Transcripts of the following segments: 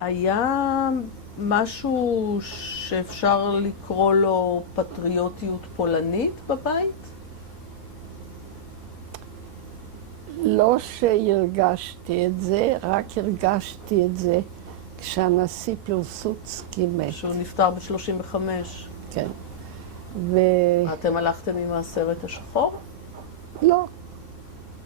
היה משהו שאפשר לקרוא לו פטריוטיות פולנית בבית? לא שהרגשתי את זה, רק הרגשתי את זה כשהנשיא פילסודסקי מת. שהוא נפטר ב-35. כן. אתם הלכתם עם הסרט השחור? לא,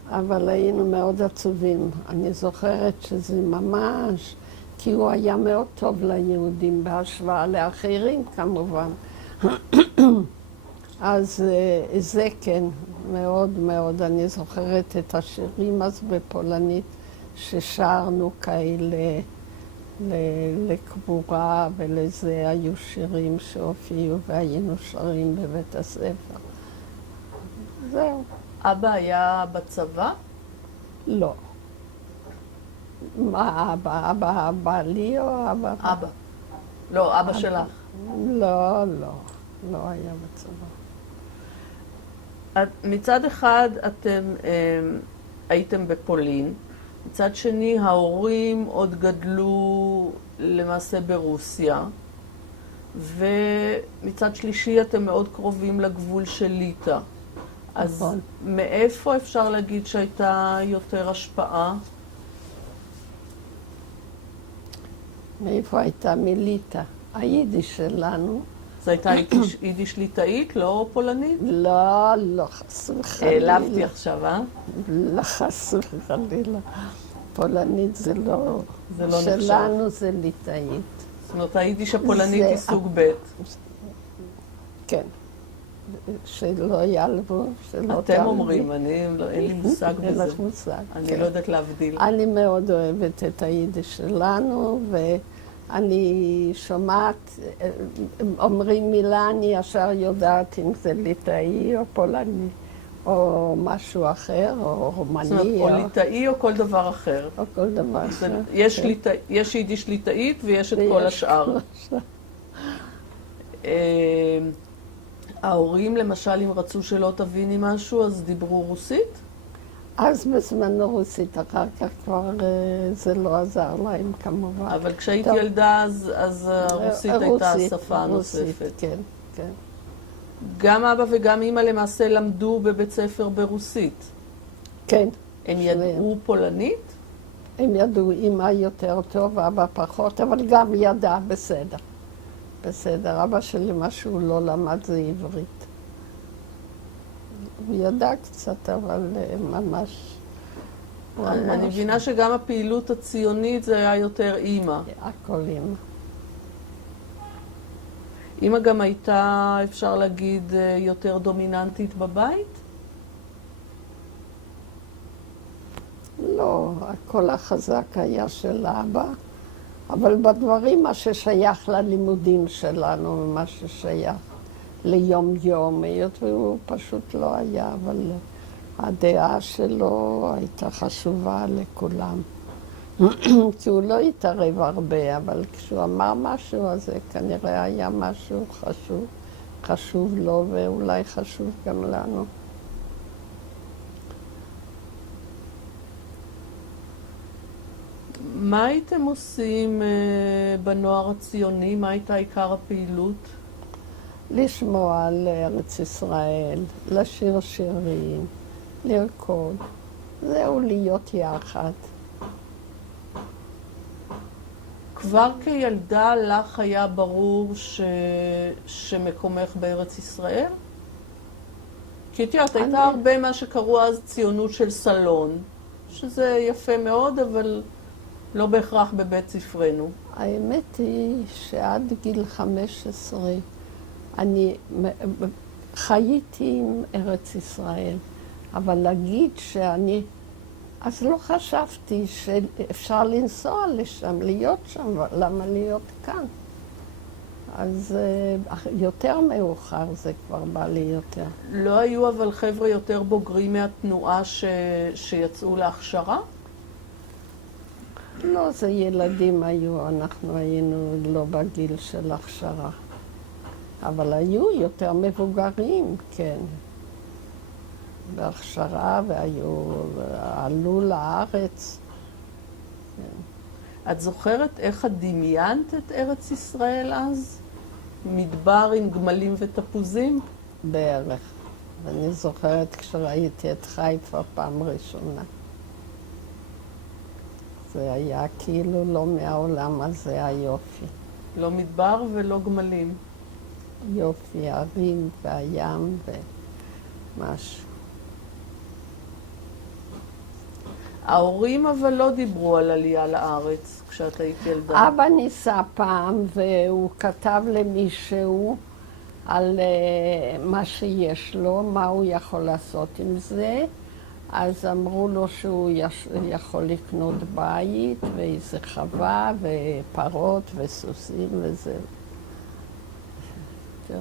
אבל היינו מאוד עצובים. אני זוכרת שזה ממש, כי הוא היה מאוד טוב ליהודים בהשוואה לאחרים כמובן. אז זה כן, מאוד מאוד. אני זוכרת את השירים אז בפולנית ששרנו כאלה לקבורה, ולזה היו שירים שהופיעו והיינו שרים בבית הספר. זהו. אבא היה בצבא? לא. מה אבא? אבא בעלי או אבא? אבא. לא, אבא שלך. לא, לא. לא היה בצבא. מצד אחד אתם הייתם בפולין, מצד שני ההורים עוד גדלו למעשה ברוסיה, ומצד שלישי אתם מאוד קרובים לגבול של ליטא. אז מאיפה אפשר להגיד שהייתה יותר השפעה? מאיפה הייתה? מליטא. היידיש שלנו. זו הייתה יידיש ליטאית, לא פולנית? לא, לא, חס וחלילה. העלבתי עכשיו, אה? לא, חס וחלילה. פולנית זה לא... זה לא נחשב. שלנו זה ליטאית. זאת אומרת, היידיש הפולנית היא סוג ב'. כן. שלא יעלבו, שלא תעלבי. אתם אומרים, אין לי מושג בזה. אין לך מושג. אני לא יודעת להבדיל. אני מאוד אוהבת את היידיש שלנו, ואני שומעת, אומרים מילה, אני ישר יודעת אם זה ליטאי או פולני, או משהו אחר, או רומני. זאת אומרת, או ליטאי או כל דבר אחר. או כל דבר אחר. יש יידיש ליטאית ויש את כל השאר. ההורים, למשל, אם רצו שלא תביני משהו, אז דיברו רוסית? אז בזמנו רוסית, אחר כך כבר זה לא עזר להם כמובן. אבל כשהייתי ילדה, אז הרוסית הייתה השפה הנוספת. כן, כן. גם אבא וגם אמא למעשה למדו בבית ספר ברוסית. כן. הם ידעו פולנית? הם ידעו, אמא יותר טוב, אבא פחות, אבל גם ידע בסדר. בסדר, אבא שלי משהו לא למד זה עברית. הוא ידע קצת, אבל ממש... אני מבינה שגם הפעילות הציונית זה היה יותר אימא. הכל אימא. אימא גם הייתה, אפשר להגיד, יותר דומיננטית בבית? לא, הכל החזק היה של אבא. אבל בדברים, מה ששייך ללימודים שלנו, מה ששייך ליום-יום, היות והוא פשוט לא היה, אבל הדעה שלו הייתה חשובה לכולם. כי הוא לא התערב הרבה, אבל כשהוא אמר משהו, אז זה כנראה היה משהו חשוב, חשוב לו ואולי חשוב גם לנו. מה הייתם עושים בנוער הציוני? מה הייתה עיקר הפעילות? לשמוע על ארץ ישראל, לשיר שירים, לרקוד. זהו, להיות יחד. כבר כילדה לך היה ברור שמקומך בארץ ישראל? כי את יודעת, הייתה הרבה מה שקראו אז ציונות של סלון, שזה יפה מאוד, אבל לא בהכרח בבית ספרנו. האמת היא שעד גיל 15 אני חייתי עם ארץ ישראל, אבל להגיד שאני... אז לא חשבתי שאפשר לנסוע לשם, להיות שם, למה להיות כאן? אז יותר מאוחר זה כבר בא לי יותר. לא היו אבל חבר'ה יותר בוגרים מהתנועה שיצאו להכשרה? לא, זה ילדים היו, אנחנו היינו לא בגיל של הכשרה. אבל היו יותר מבוגרים, כן. בהכשרה, עלו לארץ. כן. את זוכרת איך את דמיינת את ארץ ישראל אז? מדבר עם גמלים ותפוזים? בערך. אני זוכרת כשראיתי את חיפה פעם ראשונה. זה היה כאילו לא מהעולם הזה היופי. לא מדבר ולא גמלים. יופי, הרים והים ומשהו. ההורים אבל לא דיברו על עלייה לארץ כשאת היית ילדה. אבא ניסה פעם והוא כתב למישהו על מה שיש לו, מה הוא יכול לעשות עם זה. אז אמרו לו שהוא יכול לקנות בית ואיזה חווה ופרות וסוסים וזה. תראה,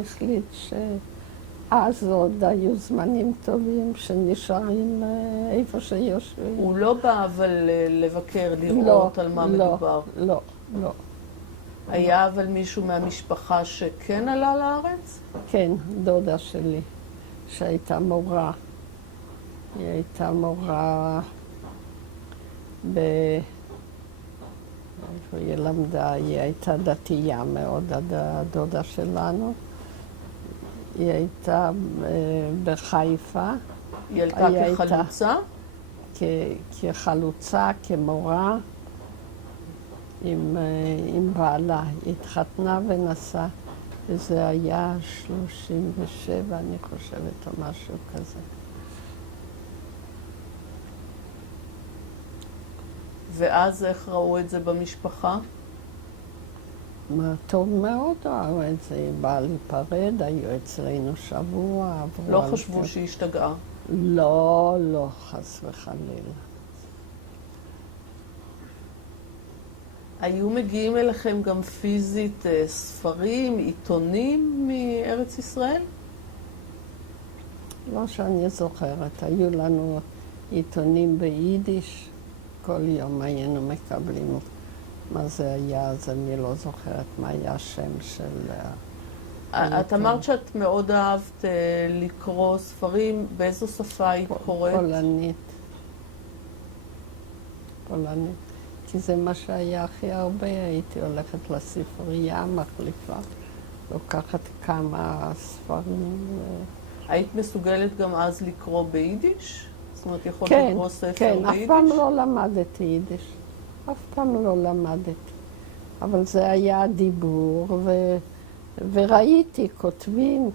החליט שאז עוד היו זמנים טובים שנשארים איפה שיושבים. הוא לא בא אבל לבקר, לראות על מה מדובר. לא, לא. היה אבל מישהו מהמשפחה שכן עלה לארץ? כן, דודה שלי, שהייתה מורה. היא הייתה מורה איפה היא למדה, היא הייתה דתייה מאוד, הדודה שלנו. היא הייתה בחיפה. היא עלתה כחלוצה? כחלוצה, כמורה, עם בעלה. היא התחתנה ונסעה, וזה היה 37, אני חושבת, או משהו כזה. ואז איך ראו את זה במשפחה? מה, טוב מאוד ראו את זה. היא באה להיפרד, היו אצלנו שבוע, עברו... לא חשבו שהיא השתגעה? לא, לא, חס וחלילה. היו מגיעים אליכם גם פיזית ספרים, עיתונים מארץ ישראל? לא שאני זוכרת, היו לנו עיתונים ביידיש, כל יום היינו מקבלים מה זה היה, אז אני לא זוכרת מה היה השם של... את אמרת שאת מאוד אהבת לקרוא ספרים, באיזו שפה היית קוראת? פולנית. פולנית. כי זה מה שהיה הכי הרבה, הייתי הולכת לספרייה, מחליפה, לוקחת כמה ספרים. היית מסוגלת גם אז לקרוא ביידיש? זאת אומרת, יכולת כן, לקרוא ספר כן, ביידיש? אף פעם לא למדתי יידיש. אף פעם לא למדתי. אבל זה היה דיבור, וראיתי,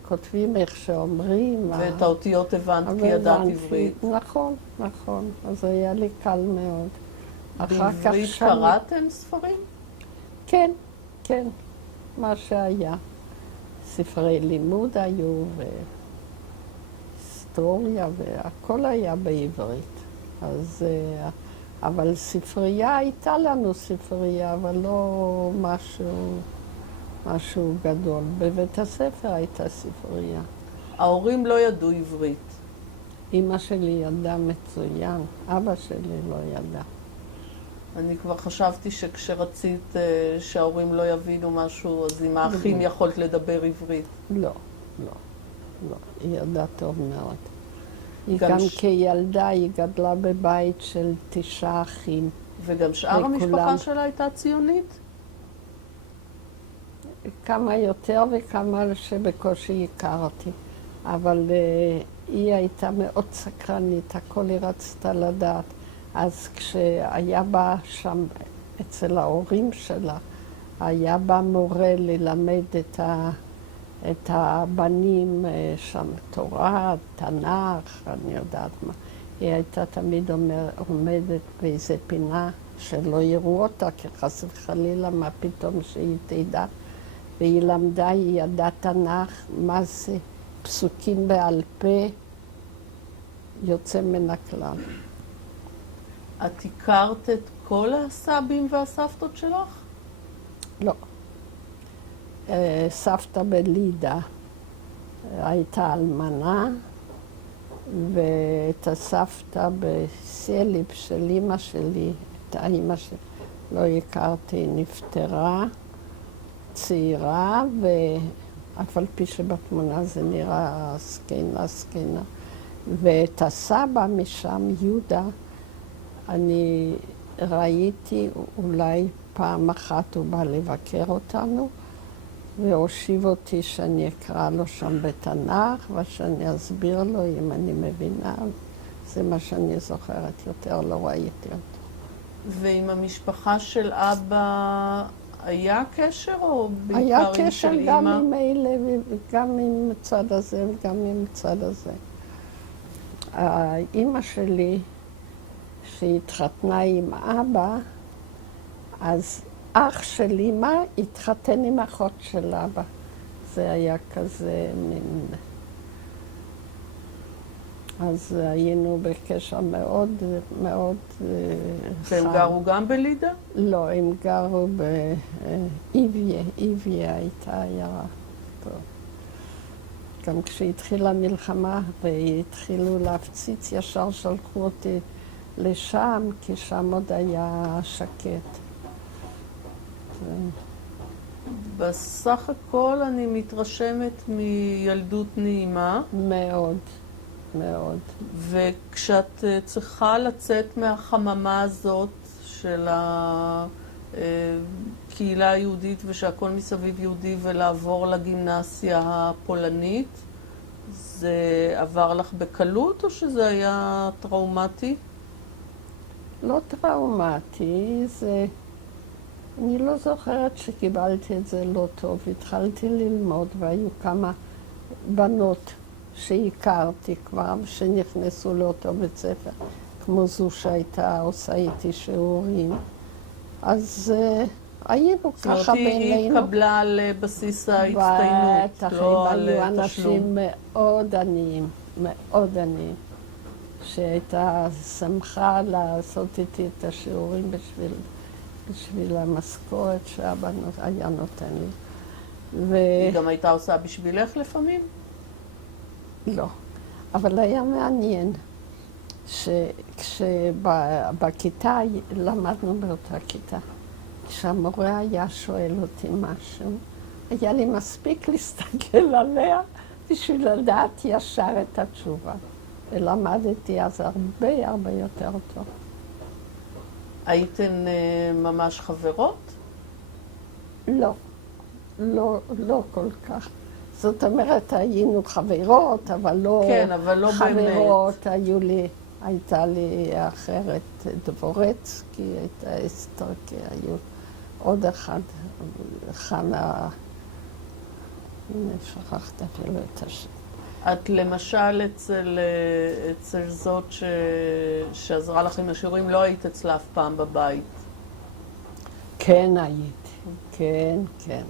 כותבים איך שאומרים. ואת האותיות הבנת כי ידעת עברית. נכון, נכון. אז היה לי קל מאוד. בעברית קראתם ספרים? כן, כן, מה שהיה. ספרי לימוד היו, והיסטוריה, והכל היה בעברית. אז, אבל ספרייה, הייתה לנו ספרייה, אבל לא משהו גדול. בבית הספר הייתה ספרייה. ההורים לא ידעו עברית. אמא שלי ידעה מצוין, אבא שלי לא ידע. אני כבר חשבתי שכשרצית שההורים לא יבינו משהו, אז עם האחים יכולת לדבר עברית. לא, לא, לא. היא ידעה טוב מאוד. היא גם כילדה, היא גדלה בבית של 9 אחים. וגם שאר המשפחה שלה הייתה ציונית? כמה יותר וכמה שבקושי הכרתי. אבל היא הייתה מאוד סקרנית, הכל היא רצתה לדעת. אז כשהיה בא שם, אצל ההורים שלה, היה בא מורה ללמד את הבנים שם תורה, תנ"ך, אני יודעת מה. היא הייתה תמיד עומדת באיזה פינה שלא יראו אותה, כי חס וחלילה מה פתאום שהיא תדע. והיא למדה, היא ידעה תנ"ך, מה זה, פסוקים בעל פה, יוצא מן הכלל. את הכרת את כל הסבים והסבתות שלך? לא. סבתא בלידה הייתה אלמנה, ואת הסבתא בסליב של אמא שלי, את האמא שלי, לא הכרתי, נפטרה, צעירה, ואף על פי שבתמונה זה נראה זקנה. ואת הסבא משם, יהודה, אני ראיתי אולי פעם אחת הוא בא לבקר אותנו, והושיב אותי שאני אקרא לו שם בתנ"ך, ושאני אסביר לו אם אני מבינה. זה מה שאני זוכרת, יותר לא ראיתי אותו. ועם המשפחה של אבא היה קשר, או היה בעיקר עם קשר של גם אמא? עם אלה, וגם עם הצד הזה וגם עם הצד הזה. האימא שלי, שהתחתנה עם אבא, אז אח של אמא התחתן עם אחות של אבא. זה היה כזה מין... אז היינו בקשר מאוד מאוד חם. והם גרו גם בלידה? לא, הם גרו באיביה. איביה הייתה עיירה. טוב. גם כשהתחילה המלחמה והתחילו להפציץ, ישר שלחו אותי לשם, כי שם עוד היה שקט. בסך הכל אני מתרשמת מילדות נעימה. מאוד, מאוד. וכשאת צריכה לצאת מהחממה הזאת של הקהילה היהודית ושהכל מסביב יהודי ולעבור לגימנסיה הפולנית, זה עבר לך בקלות או שזה היה טראומטי? לא טראומטי, זה... אני לא זוכרת שקיבלתי את זה לא טוב. התחלתי ללמוד והיו כמה בנות שהכרתי כבר, שנכנסו לאותו בית ספר, כמו זו שהייתה עושה איתי שיעורים. אז היינו ככה בינינו. היא התקבלה על בסיס ההצטיינות, בטח, לא הם על היו תשלום. אנשים מאוד עניים, מאוד עניים, שהייתה שמחה לעשות איתי את השיעורים בשביל המשכורת שאבא היה נותן לי. היא גם הייתה עושה בשבילך לפעמים? לא, אבל היה מעניין שכשבכיתה, למדנו באותה כיתה, כשהמורה היה שואל אותי משהו, היה לי מספיק להסתכל עליה בשביל לדעת ישר את התשובה. ולמדתי אז הרבה הרבה יותר טוב. הייתן ממש חברות? לא, לא כל כך. זאת אומרת, היינו חברות, אבל לא, כן, אבל לא חברות. הייתה לי אחרת, דבורצקי, הייתה אסתרקי, היו עוד אחד, חנה, הנה, שכחת אפילו את השם. את למשל אצל זאת שעזרה לך עם השיעורים, לא היית אצלה אף פעם בבית? כן הייתי, כן, כן.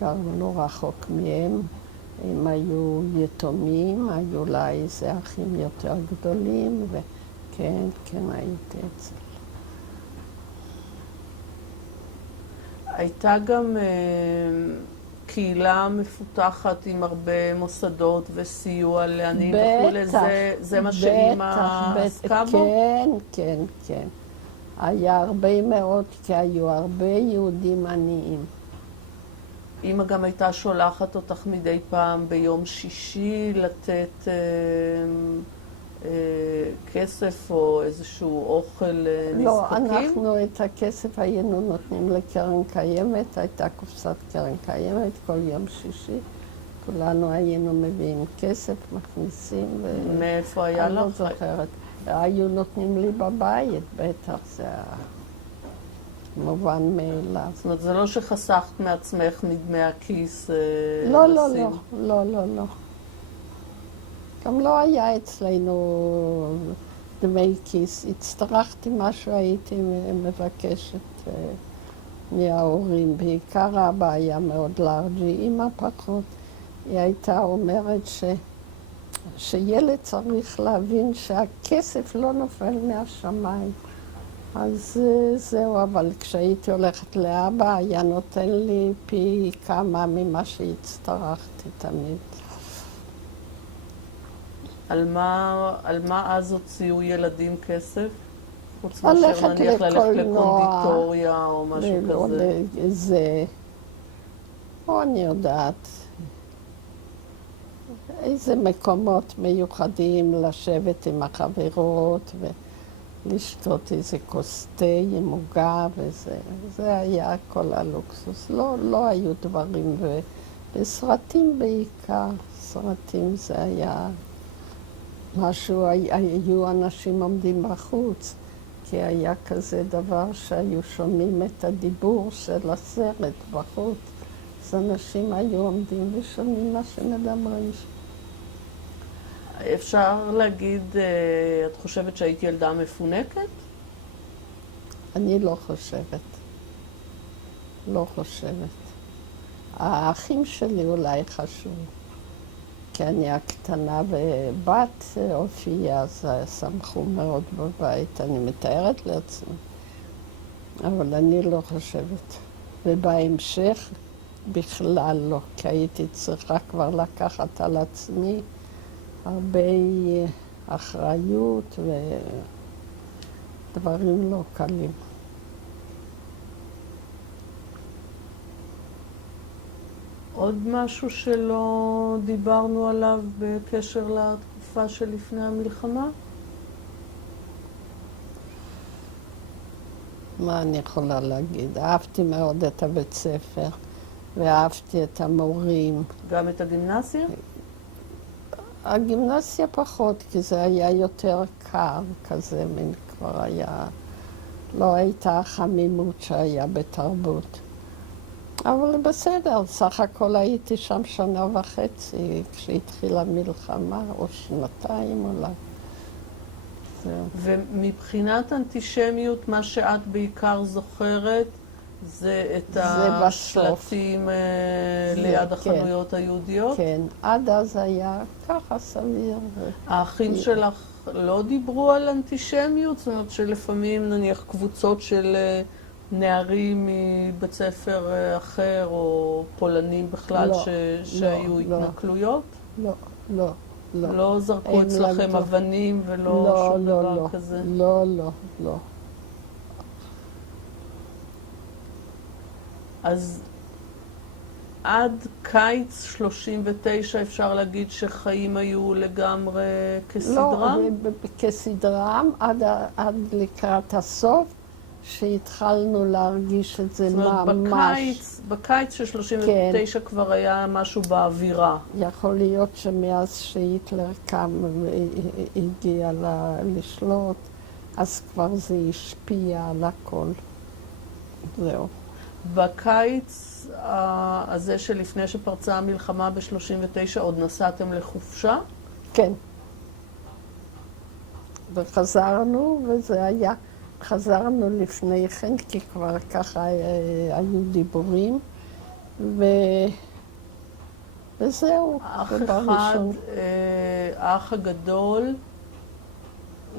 גרנו לא רחוק מהם, הם היו יתומים, היו לה איזה אחים יותר גדולים, וכן, כן הייתי אצל. הייתה גם קהילה מפותחת עם הרבה מוסדות וסיוע לעניים וכולי, זה מה שאמא עסקה בו? כן, כן, כן. היה הרבה מאוד, כי היו הרבה יהודים עניים. אמא גם הייתה שולחת אותך מדי פעם ביום שישי לתת כסף או איזשהו אוכל נזקקים? לא, אנחנו את הכסף היינו נותנים לקרן קיימת, הייתה קופסת קרן קיימת כל יום שישי. כולנו היינו מביאים כסף, מכניסים. מאיפה היה לך? אני לא זוכרת. היו נותנים לי בבית, בטח, זה היה מובן מאליו. זאת אומרת, זה לא שחסכת מעצמך מדמי הכיס? לא, לא, לא, לא, לא, לא. גם לא היה אצלנו דמי כיס. הצטרכתי משהו, הייתי מבקשת מההורים. בעיקר אבא היה מאוד לארג'י, אמא פחות. היא הייתה אומרת שילד צריך להבין שהכסף לא נופל מהשמיים. אז זהו, אבל כשהייתי הולכת לאבא, היה נותן לי פי כמה ממה שהצטרכתי תמיד. על מה אז הוציאו ילדים כסף? חוץ מאשר נניח ללכת לקונדיטוריה או משהו כזה? זה, או אני יודעת, איזה מקומות מיוחדים לשבת עם החברות לשתות איזה כוס תה עם עוגה וזה. זה היה כל הלוקסוס. לא היו דברים, וסרטים בעיקר. סרטים זה היה משהו, היו אנשים עומדים בחוץ, כי היה כזה דבר שהיו שומעים את הדיבור של הסרט בחוץ. אז אנשים היו עומדים ושומעים מה שמדברים. אפשר להגיד, את חושבת שהיית ילדה מפונקת? אני לא חושבת. לא חושבת. האחים שלי אולי חשוב. כי אני הקטנה ובת הופיעה, אז שמחו מאוד בבית, אני מתארת לעצמי. אבל אני לא חושבת. ובהמשך בכלל לא, כי הייתי צריכה כבר לקחת על עצמי הרבה אחריות ודברים לא קלים. עוד משהו שלא דיברנו עליו בקשר לתקופה שלפני המלחמה? מה אני יכולה להגיד? אהבתי מאוד את הבית ספר, ואהבתי את המורים. גם את הגימנסיה? הגימנסיה פחות, כי זה היה יותר קר כזה, מין כבר היה... לא הייתה החמימות שהיה בתרבות. אבל בסדר, סך הכל הייתי שם 1.5 שנה כשהתחילה המלחמה, או 2 אולי. זהו. ומבחינת אנטישמיות, מה שאת בעיקר זוכרת, זה את השלטים ליד החנויות היהודיות? כן, עד אז היה ככה סביר. האחים שלך לא דיברו על אנטישמיות? זאת אומרת שלפעמים נניח קבוצות של נערים מבית ספר אחר, או פולנים בכלל, שהיו התנכלויות? לא, לא. לא זרקו אצלכם אבנים ולא שום דבר כזה? לא. אז עד קיץ 39 אפשר להגיד שחיים היו לגמרי כסדרם? לא, כסדרם עד לקראת הסוף, שהתחלנו להרגיש את זה ממש. זאת אומרת, בקיץ של 39 כן. כבר היה משהו באווירה. יכול להיות שמאז שהיטלר קם והגיע לשלוט, אז כבר זה השפיע על הכל. זהו. בקיץ הזה שלפני שפרצה המלחמה ב-39 עוד נסעתם לחופשה? כן. וחזרנו, וזה היה... חזרנו לפני כן, כי כבר ככה היו דיבורים, וזהו. האח הגדול,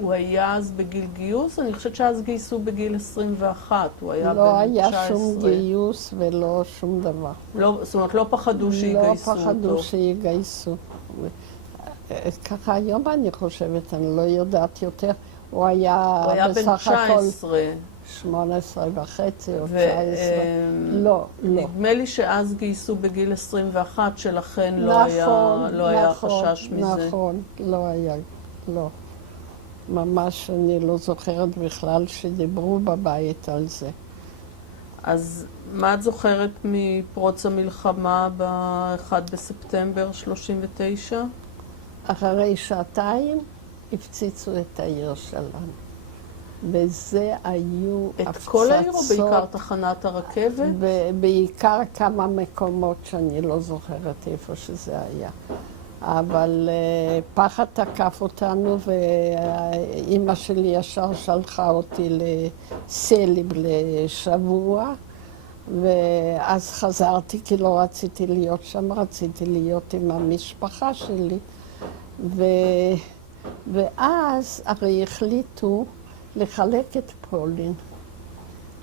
הוא היה אז בגיל גיוס? אני חושבת שאז גייסו בגיל 21, הוא היה בן 19. לא היה שום גיוס ולא שום דבר. לא, זאת אומרת, לא פחדו שיגייסו אותו. לא פחדו שיגייסו. ככה היום אני חושבת, אני לא יודעת יותר. הוא היה בסך הכל 18 וחצי או 19. לא. נדמה לי שאז גייסו בגיל 21, שלכן לא היה חשש מזה. נכון, לא היה, לא. ממש אני לא זוכרת בכלל שדיברו בבית על זה. אז מה את זוכרת מפרוץ המלחמה ב-1 בספטמבר 39? אחרי 2 הפציצו את העיר שלנו. וזה היו הפצצות. את כל העיר או בעיקר תחנת הרכבת? בעיקר כמה מקומות שאני לא זוכרת איפה שזה היה. אבל פחד תקף אותנו, ואימא שלי ישר שלחה אותי לסלב לשבוע, ואז חזרתי כי לא רציתי להיות שם, רציתי להיות עם המשפחה שלי. ואז הרי החליטו לחלק את פולין,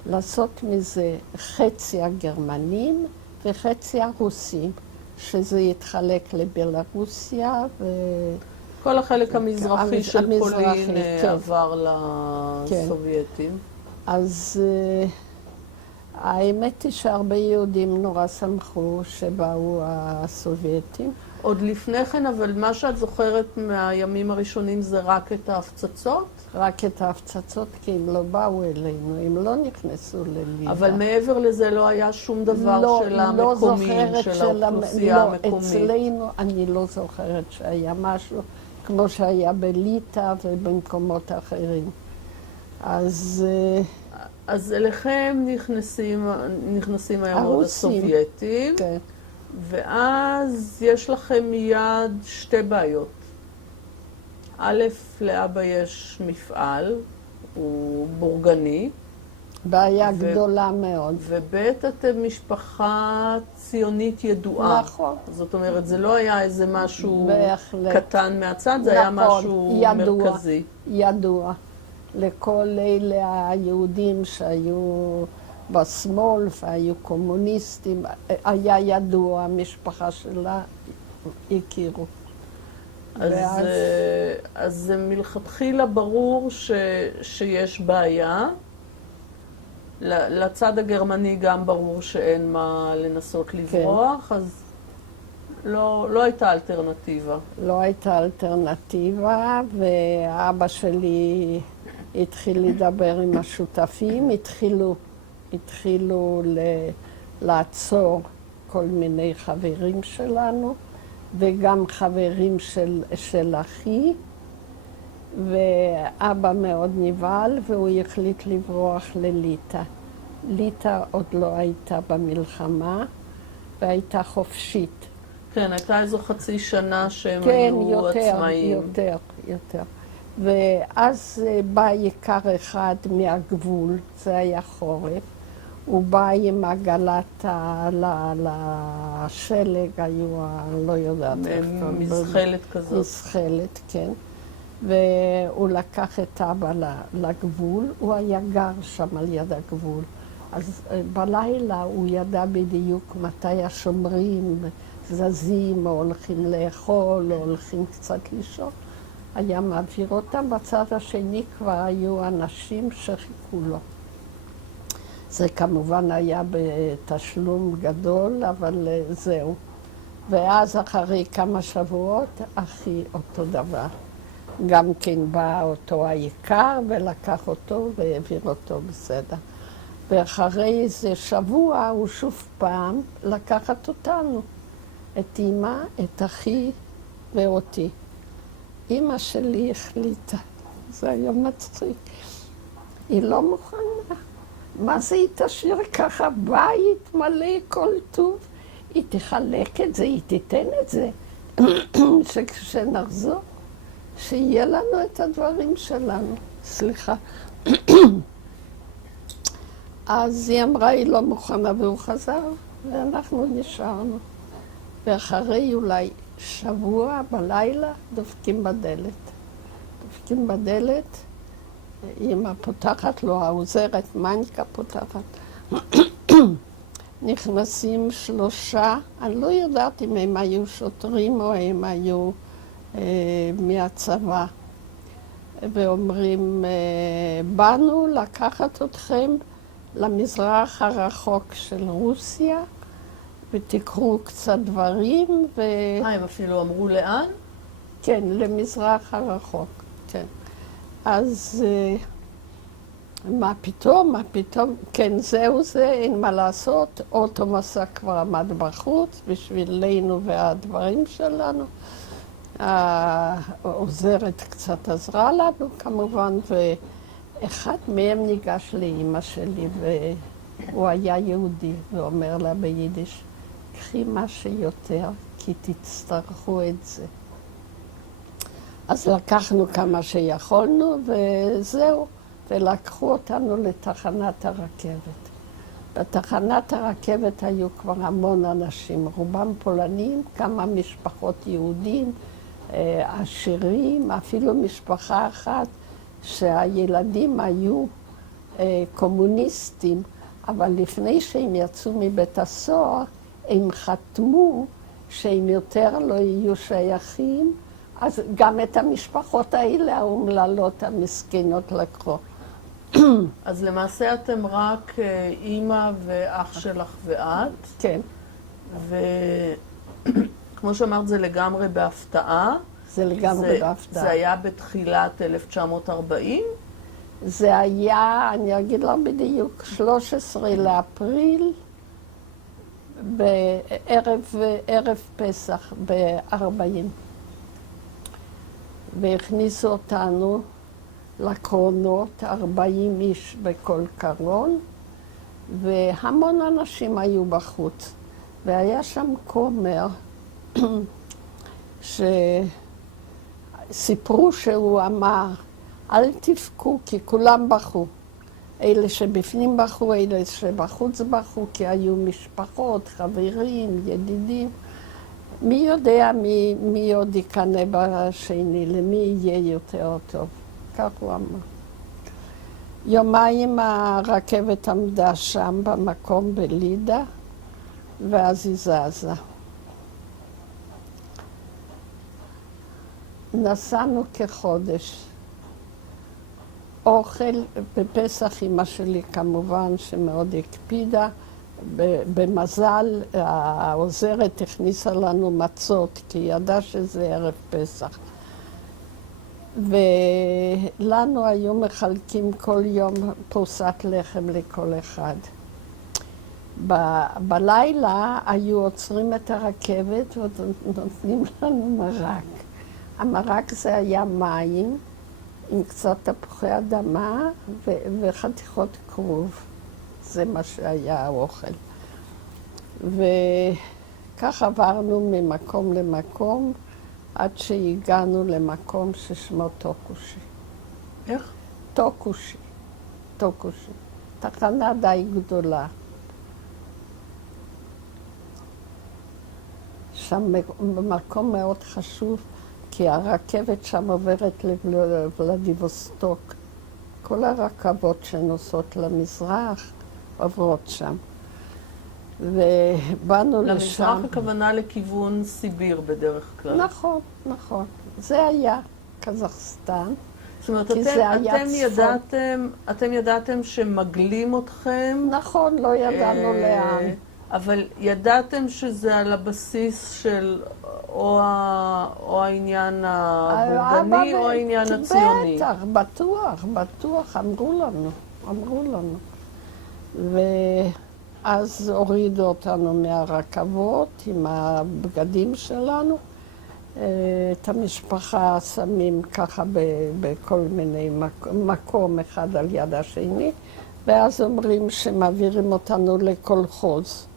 לעשות מזה חצי הגרמנים וחצי הרוסים, שזה יתחלק לבלרוסיה כל החלק המזרחי של פולין עבר לסובייטים. אז האמת היא שהרבה יהודים נורא שמחו שבאו הסובייטים. עוד לפני כן, אבל מה שאת זוכרת מהימים הראשונים זה רק את ההפצצות? רק את ההפצצות, כי הם לא באו אלינו, הם לא נכנסו לליטא. אבל מעבר לזה לא היה שום דבר של המקומיים, של האוכלוסייה המקומית. אצלנו אני לא זוכרת שהיה משהו כמו שהיה בליטא ובמקומות אחרים. אז אליכם נכנסים היום עוד הסובייטים, כן. ואז יש לכם מיד שתי בעיות. א', לאבא יש מפעל, הוא בורגני. בעיה גדולה מאוד. וב', אתם משפחה ציונית ידועה. נכון. זאת אומרת, זה לא היה איזה משהו בהחלט. קטן מהצד, זה היה משהו מרכזי. ידוע. לכל אלה היהודים שהיו בשמאל והיו קומוניסטים, היה ידוע, המשפחה שלה הכירו. אז מלכתחילה ברור שיש בעיה. לצד הגרמני גם ברור שאין מה לנסות לברוח, אז לא הייתה אלטרנטיבה. לא הייתה אלטרנטיבה, ואבא שלי התחיל לדבר עם השותפים, התחילו לעצור כל מיני חברים שלנו, וגם חברים של אחי, ואבא מאוד נבהל, והוא החליט לברוח לליטא. ליטא עוד לא הייתה במלחמה, והייתה חופשית. כן, הייתה איזו חצי שנה שהם היו עצמאיים. כן, יותר. ואז בא יקר אחד מהגבול, זה היה חורף, הוא בא עם עגלת לשלג, היו, לא יודעת איך. מזחלת כזאת. מזחלת, כן. והוא לקח את אבא לגבול, הוא היה גר שם על יד הגבול. אז בלילה הוא ידע בדיוק מתי השומרים זזים, או הולכים לאכול, או הולכים קצת לישון. היה מעביר אותם, בצד השני כבר היו אנשים שחיכו לו. זה כמובן היה בתשלום גדול, אבל זהו. ואז אחרי כמה שבועות, אחי אותו דבר. גם כן בא אותו היקר ולקח אותו והעביר אותו בסדר. ואחרי איזה שבוע הוא שוב פעם לקחת אותנו, את אמא, את אחי ואותי. אמא שלי החליטה, זה היה מצחיק, היא לא מוכנה. מה זה היא תשאיר ככה בית מלא כל טוב? היא תחלק את זה, היא תיתן את זה, שכשנחזור, שיהיה לנו את הדברים שלנו. סליחה. אז היא אמרה, היא לא מוכנה, והוא חזר, ואנחנו נשארנו. ואחרי אולי שבוע בלילה דופקים בדלת. אמא פותחת לו, העוזרת מניקה פותחת. נכנסים 3, אני לא יודעת אם הם היו שוטרים או הם היו מהצבא. ואומרים, באנו לקחת אתכם למזרח הרחוק של רוסיה, ותקחו קצת דברים, הם אפילו אמרו לאן? כן, למזרח הרחוק, כן. אז מה פתאום? כן, זהו זה, אין מה לעשות. אוטו מסע כבר עמד בחוץ בשבילנו והדברים שלנו. העוזרת קצת עזרה לנו כמובן, ואחד מהם ניגש לאמא שלי, והוא היה יהודי, ואומר לה ביידיש, קחי מה שיותר, כי תצטרכו את זה. אז לקחנו כמה שיכולנו, וזהו, ולקחו אותנו לתחנת הרכבת. בתחנת הרכבת היו כבר המון אנשים, רובם פולנים, כמה משפחות יהודים, עשירים, אפילו משפחה אחת שהילדים היו קומוניסטים, אבל לפני שהם יצאו מבית הסוהר, הם חתמו שהם יותר לא יהיו שייכים, אז גם את המשפחות האלה, האומללות, המסכנות לקחו. אז למעשה אתם רק אימא ואח שלך ואת. כן. כמו שאמרת, זה לגמרי בהפתעה. זה לגמרי בהפתעה. זה היה בתחילת 1940? זה היה, אני אגיד לך בדיוק, 13 לאפריל, בערב פסח, ב-40. והכניסו אותנו לקרונות, 40 איש בכל קרון, והמון אנשים היו בחוץ. והיה שם כומר שסיפרו שהוא אמר, אל תבכו כי כולם בכו. אלה שבפנים בכו, אלה שבחוץ בכו, כי היו משפחות, חברים, ידידים. מי יודע מי עוד יקנה בשני, למי יהיה יותר טוב. כך הוא אמר. יומיים הרכבת עמדה שם במקום בלידה, ואז היא זזה. נסענו כחודש. אוכל, בפסח אמא שלי כמובן שמאוד הקפידה. במזל העוזרת הכניסה לנו מצות, כי היא ידעה שזה ערב פסח. ולנו היו מחלקים כל יום פרוסת לחם לכל אחד. בלילה היו עוצרים את הרכבת ונותנים לנו מרק. המרק זה היה מים עם קצת תפוחי אדמה וחתיכות כרוב. זה מה שהיה האוכל. וכך עברנו ממקום למקום עד שהגענו למקום ששמו טוקושי. איך? טוקושי. טוקושי. תחנה די גדולה. שם במקום מאוד חשוב, כי הרכבת שם עוברת לוולדיבוסטוק. כל הרכבות שנוסעות למזרח עוברות שם. ובאנו לשם. למזרח הכוונה לכיוון סיביר בדרך כלל. נכון, נכון. זה היה קזחסטן. זאת אומרת, אתם ידעתם שמגלים אתכם. נכון, לא ידענו לאן. אבל ידעתם שזה על הבסיס של או העניין הבורגני או העניין הציוני. בטח, בטוח, אמרו לנו. ואז הורידו אותנו מהרכבות עם הבגדים שלנו. את המשפחה שמים ככה בכל מיני מקום אחד על יד השני, ואז אומרים שמעבירים אותנו לקולחוז.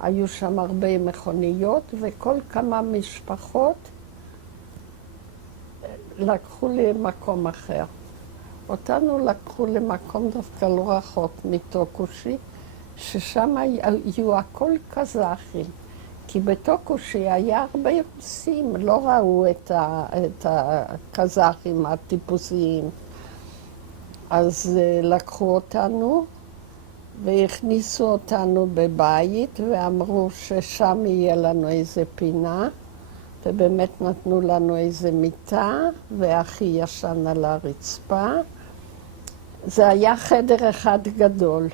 היו שם הרבה מכוניות, וכל כמה משפחות לקחו למקום אחר. אותנו לקחו למקום דווקא לא רחוק מטוקושי, ששם היו הכל קזחים. כי בטוקושי היה הרבה רוסים, לא ראו את הקזחים הטיפוסיים. אז לקחו אותנו והכניסו אותנו בבית ואמרו ששם יהיה לנו איזה פינה, ובאמת נתנו לנו איזה מיטה ואחי ישן על הרצפה. זה היה חדר אחד גדול.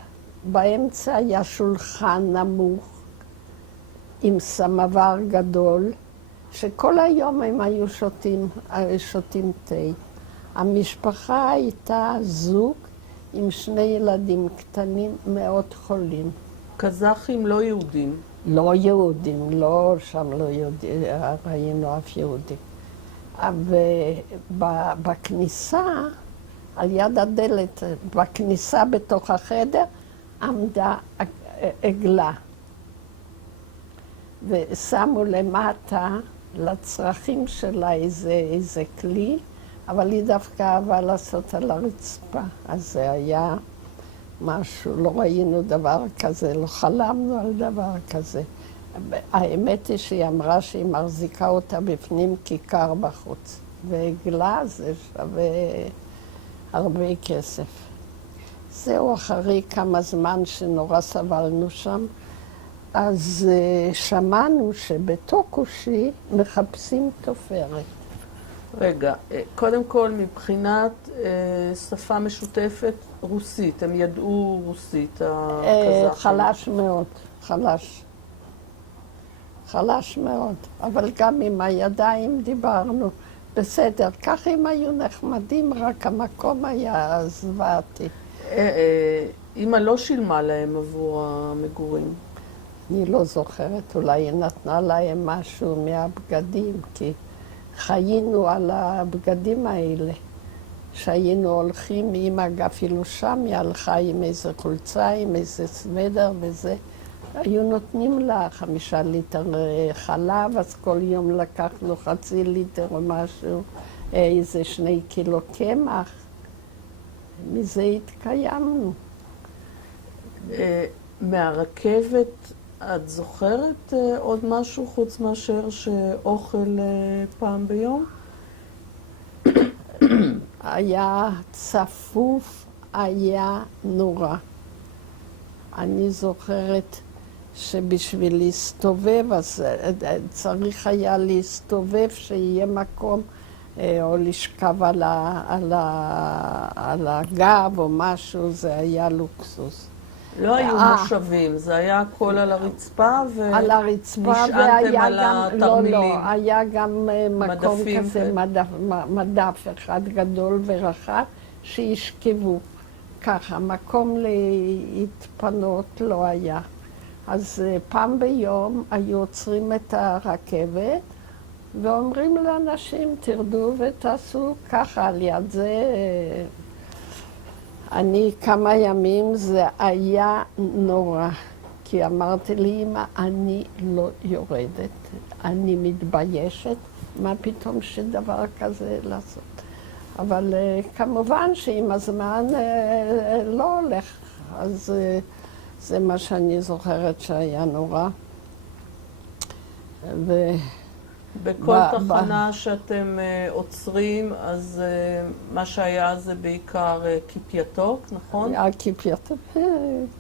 באמצע היה שולחן נמוך עם סמבר גדול, שכל היום הם היו שותים תה. המשפחה הייתה זוג עם 2 ילדים קטנים מאוד חולים. קזחים לא יהודים. לא יהודים, לא שם לא יהודים, ראינו אף יהודי. ובכניסה, על יד הדלת, בכניסה בתוך החדר, עמדה עגלה. ושמו למטה לצרכים שלה איזה כלי, אבל היא דווקא אהבה לעשות על הרצפה. אז זה היה משהו, לא ראינו דבר כזה, לא חלמנו על דבר כזה. האמת היא שהיא אמרה שהיא מחזיקה אותה בפנים כיכר בחוץ. ועגלה זה שווה הרבה כסף. זהו אחרי כמה זמן שנורא סבלנו שם. אז שמענו שבטוקושי מחפשים תופרת. רגע, קודם כל מבחינת שפה משותפת רוסית, הם ידעו רוסית, הקזחים. חלש מאוד, חלש. חלש מאוד, אבל גם עם הידיים דיברנו. בסדר, ככה הם היו נחמדים, רק המקום היה זוועתי. אמא לא שילמה להם עבור המגורים. אני לא זוכרת, אולי היא נתנה להם משהו מהבגדים, כי חיינו על הבגדים האלה. שהיינו הולכים, אמא אפילו שם, היא הלכה עם איזה חולצה, עם איזה סוודר וזה. היו נותנים לה 5 ליטר חלב, אז כל יום לקחנו חצי ליטר או משהו, איזה 2 קילו קמח. מזה התקיימנו. מהרכבת את זוכרת עוד משהו חוץ מאשר שאוכל פעם ביום? היה צפוף, היה נורא. אני זוכרת שבשביל להסתובב, אז צריך היה להסתובב, שיהיה מקום או לשכב על הגב או משהו, זה היה לוקסוס. לא היו מושבים, זה היה הכל על הרצפה על הרצפה, ונשענתם על התרמילים. לא, היה גם מקום כזה, מדף אחד גדול ורחב, שישכבו. ככה, מקום להתפנות לא היה. אז פעם ביום היו עוצרים את הרכבת, ואומרים לאנשים, תרדו ותעשו ככה, על יד זה. אני כמה ימים זה היה נורא, כי אמרתי לי, אמא, אני לא יורדת, אני מתביישת, מה פתאום שדבר כזה לעשות. אבל כמובן שעם הזמן לא הולך, אז זה מה שאני זוכרת שהיה נורא. בכל תחנה שאתם עוצרים, אז מה שהיה זה בעיקר קיפייתוק, נכון? היה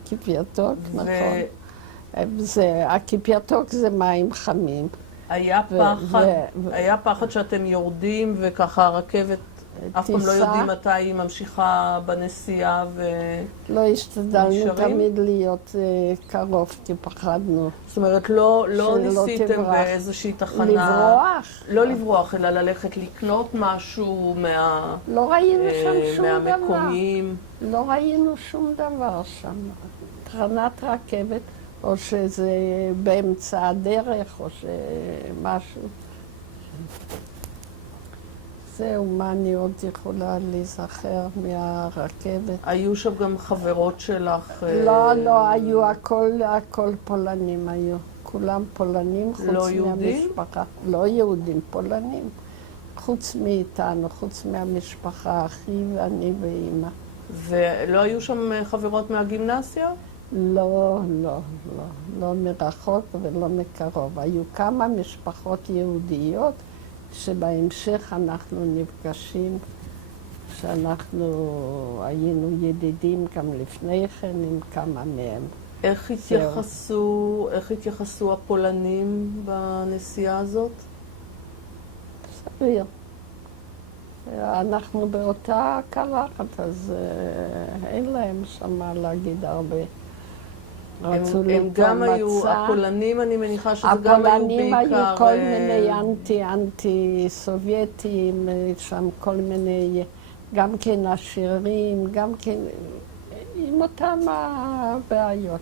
קיפייתוק, נכון. הקיפייתוק זה מים חמים. היה פחד שאתם יורדים וככה הרכבת, אף פעם לא יודעים מתי היא ממשיכה בנסיעה לא השתדלנו תמיד להיות קרוב, כי פחדנו. זאת אומרת, לא ניסיתם באיזושהי תחנה... לברוח? לא לברוח, אלא ללכת לקנות משהו לא ראינו שם שום דבר. מהמקומיים. לא ראינו שום דבר שם. תחנת רכבת, או שזה באמצע הדרך, או שמשהו. זהו, מה אני עוד יכולה להיזכר מהרכבת. היו שם גם חברות שלך? לא, היו הכל פולנים היו. כולם פולנים חוץ מהמשפחה. לא יהודים, פולנים. חוץ מאיתנו, חוץ מהמשפחה, אחי ואני ואימא. ולא היו שם חברות מהגימנסיה? לא מרחוק ולא מקרוב. היו כמה משפחות יהודיות, שבהמשך אנחנו נפגשים, שאנחנו היינו ידידים גם לפני כן עם כמה מהם. איך התייחסו הפולנים בנסיעה הזאת? סביר. אנחנו באותה קרחת, אז אין להם שם מה להגיד הרבה. הם גם היו, הפולנים, אני מניחה שזה גם היו בעיקר... הפולנים היו כל מיני אנטי-סובייטים, שם כל מיני, גם כן עשירים, גם כן, עם אותם הבעיות.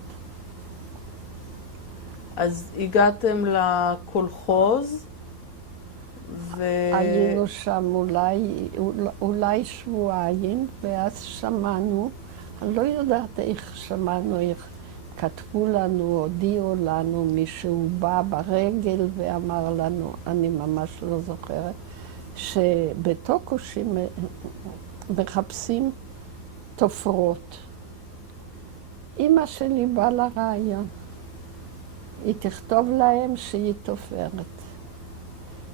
אז הגעתם לקולחוז, היינו שם אולי שבועיים, ואז שמענו, אני לא יודעת איך שמענו, איך כתבו לנו, הודיעו לנו, מישהו בא ברגל ואמר לנו, אני ממש לא זוכרת, שבטוקושים מחפשים תופרות. אמא שלי באה לרעיון, היא תכתוב להם שהיא תופרת.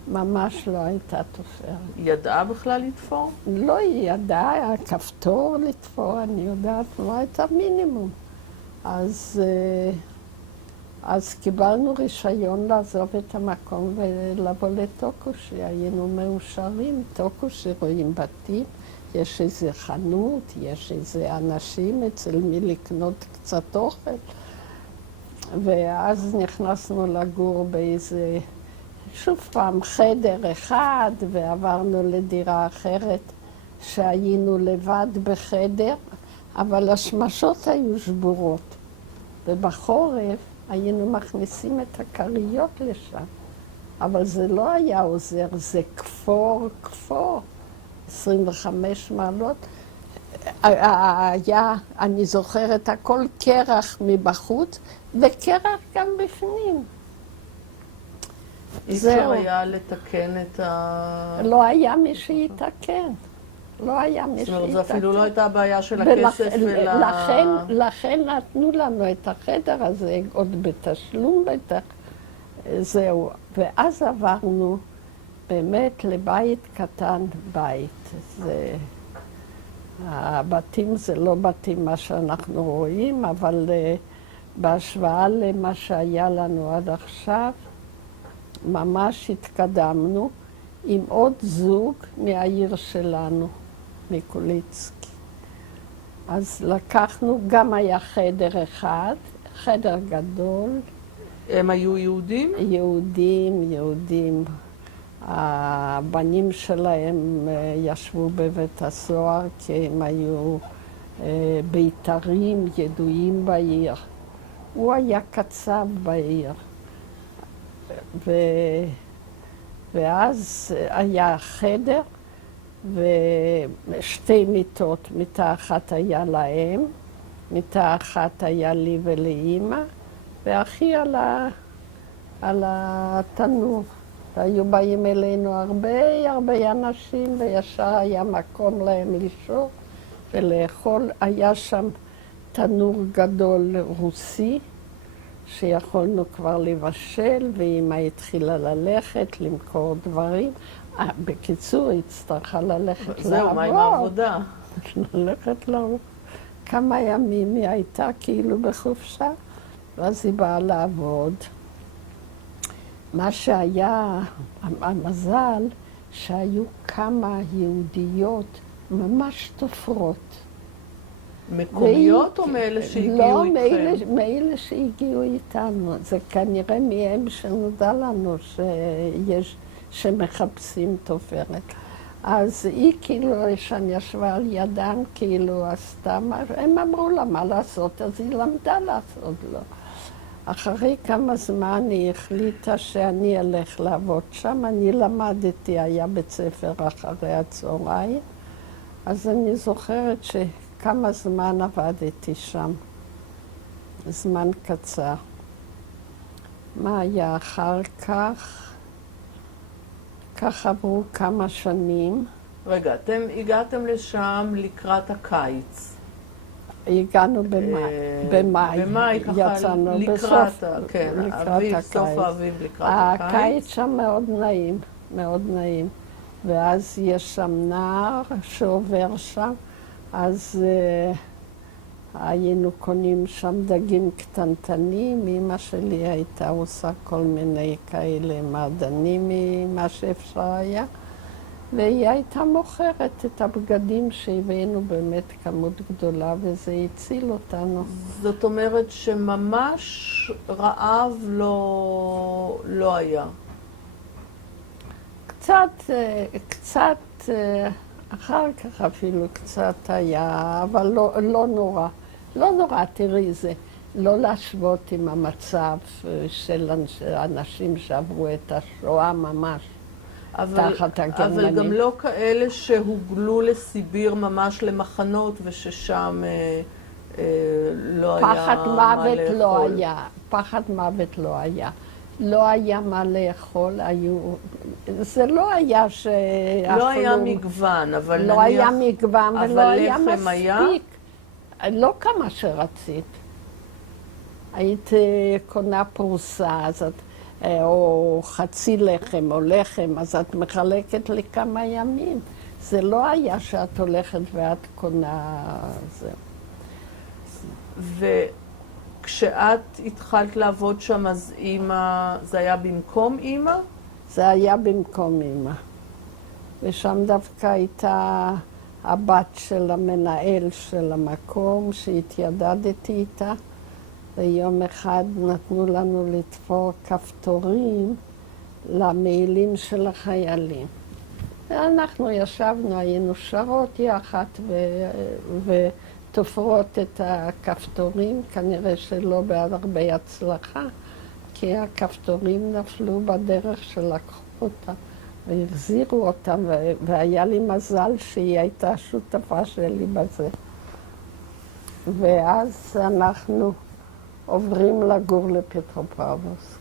ממש לא הייתה תופרת. היא ידעה בכלל לתפור? לא, היא ידעה, כפתור לתפור, אני יודעת, לא הייתה מינימום. אז קיבלנו רישיון לעזוב את המקום ולבוא לטוקושי. היינו מאושרים, טוקושי רואים בתים, יש איזה חנות, יש איזה אנשים אצל מי לקנות קצת אוכל. ואז נכנסנו לגור באיזה, שוב פעם, חדר אחד, ועברנו לדירה אחרת, שהיינו לבד בחדר, אבל השמשות היו שבורות. ובחורף היינו מכניסים את הכריות לשם. אבל זה לא היה עוזר, זה כפור, 25 מעלות. היה, אני זוכרת, הכל קרח מבחוץ, וקרח גם בפנים. אי אפשר היה לתקן את ה... לא היה מי שיתקן. לא היה מי שיתקן. זאת אומרת, זו אפילו לא הייתה הבעיה של הכסף לכן נתנו לנו את החדר הזה, עוד בתשלום בטח. זהו. ואז עברנו באמת לבית קטן, בית. הבתים זה לא בתים מה שאנחנו רואים, אבל בהשוואה למה שהיה לנו עד עכשיו, ממש התקדמנו עם עוד זוג מהעיר שלנו, מקוליצקי. אז לקחנו, גם היה חדר אחד, חדר גדול. הם היו יהודים? יהודים. הבנים שלהם ישבו בבית הסוהר כי הם היו בית"רים ידועים בעיר. הוא היה קצב בעיר. ואז היה חדר ושתי מיטות. מיטה אחת היה להם, מיטה אחת היה לי ולאמא, ואחי על התנור. היו באים אלינו הרבה אנשים, וישר היה מקום להם לישון ולאכול. היה שם תנור גדול רוסי, שיכולנו כבר לבשל, ואמא התחילה ללכת, למכור דברים. בקיצור, היא הצטרכה ללכת לעבוד. זהו, מה עם העבודה? ללכת לעבוד. כמה ימים היא הייתה כאילו בחופשה, ואז היא באה לעבוד. מה שהיה, המזל, שהיו כמה יהודיות ממש תופרות. מקומיות או מאלה שהגיעו איתכם? לא, מאלה שהגיעו איתנו. זה כנראה מהם שנודע לנו שמחפשים תופרת. אז היא כאילו, שאני ישבה על ידם, כאילו עשתה מה, הם אמרו לה מה לעשות, אז היא למדה לעשות לו. אחרי כמה זמן היא החליטה שאני אלך לעבוד שם. אני למדתי, היה בית ספר אחרי הצהריים, אז אני זוכרת שכמה זמן עבדתי שם, זמן קצר. מה היה אחר כך? כך עברו כמה שנים. רגע, אתם הגעתם לשם לקראת הקיץ. הגענו במאי. במאי ככה לקראת, כן, האביב, סוף האביב לקראת הקיץ. הקיץ שם מאוד נעים. ואז יש שם נער שעובר שם, אז היינו קונים שם דגים קטנטנים. אמא שלי הייתה עושה כל מיני כאלה מעדנים ממה שאפשר היה, והיא הייתה מוכרת את הבגדים שהבאנו באמת כמות גדולה, וזה הציל אותנו. זאת אומרת שממש רעב לא היה. קצת, אחר כך אפילו קצת היה, אבל לא נורא. לא נורא, תראי, זה לא להשוות עם המצב של אנשים שעברו את השואה ממש. תחת הגרמנים. אבל גם לא כאלה שהוגלו לסיביר ממש למחנות, וששם לא היה מה לאכול. פחד מוות לא היה. לא היה מה לאכול, זה לא היה שאכלו... לא היה מגוון, אבל לא היה מגוון ולא היה מספיק. היה? לא כמה שרצית. היית קונה פרוסה, או חצי לחם או לחם, אז את מחלקת לכמה ימים. זה לא היה שאת הולכת ואת קונה... כשאת התחלת לעבוד שם, אז אמא, זה היה במקום אמא? זה היה במקום אמא. ושם דווקא הייתה הבת של המנהל של המקום, שהתיידדתי איתה, ויום אחד נתנו לנו לתפור כפתורים למעילים של החיילים. ואנחנו ישבנו, היינו שרות יחד ותופרות את הכפתורים, כנראה שלא בהרבה הצלחה, כי הכפתורים נפלו בדרך שלקחו אותם והחזירו אותם, והיה לי מזל שהיא הייתה שותפה שלי בזה. ואז אנחנו עוברים לגור לפטרופאולוס.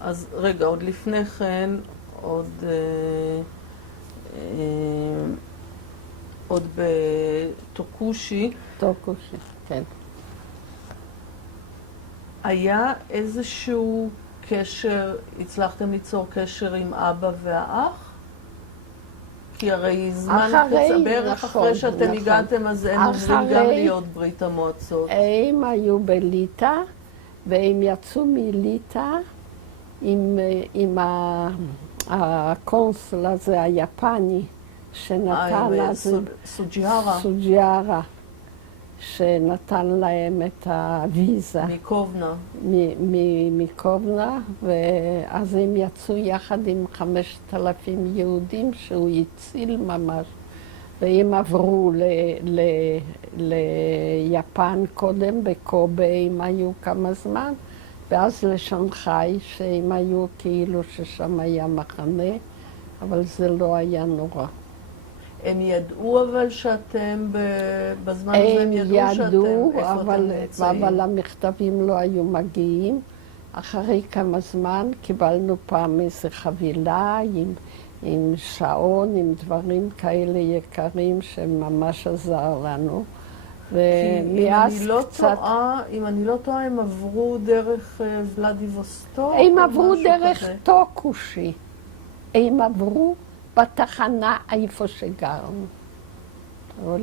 אז רגע, עוד לפני כן, עוד בטוקושי. טוקושי, כן. היה איזשהו קשר, הצלחתם ליצור קשר עם אבא והאח? כי הרי זמן בערך אחרי שאתם הגעתם, אז הם עוברים גם להיות ברית המועצות. הם היו בליטא, והם יצאו מליטא עם הקונסול הזה היפני, שנתן אז סוג'יהרה, שנתן להם את הוויזה. מקובנה. מקובנה, ואז הם יצאו יחד עם 5,000 יהודים שהוא הציל ממש. והם עברו ליפן קודם, בקובה הם היו כמה זמן, ואז לשנגחאי, שהם היו כאילו ששם היה מחנה, אבל זה לא היה נורא. הם ידעו אבל שאתם, בזמן הזה הם ידעו שאתם, איפה אתם נמצאים? אבל המכתבים לא היו מגיעים. אחרי כמה זמן קיבלנו פעם איזו חבילה עם שעון, עם דברים כאלה יקרים שממש עזר לנו. ומאז קצת... אם אני לא טועה, הם עברו דרך ולדיווסטוק? הם עברו דרך טוקושי. הם עברו בתחנה איפה שגרנו. אבל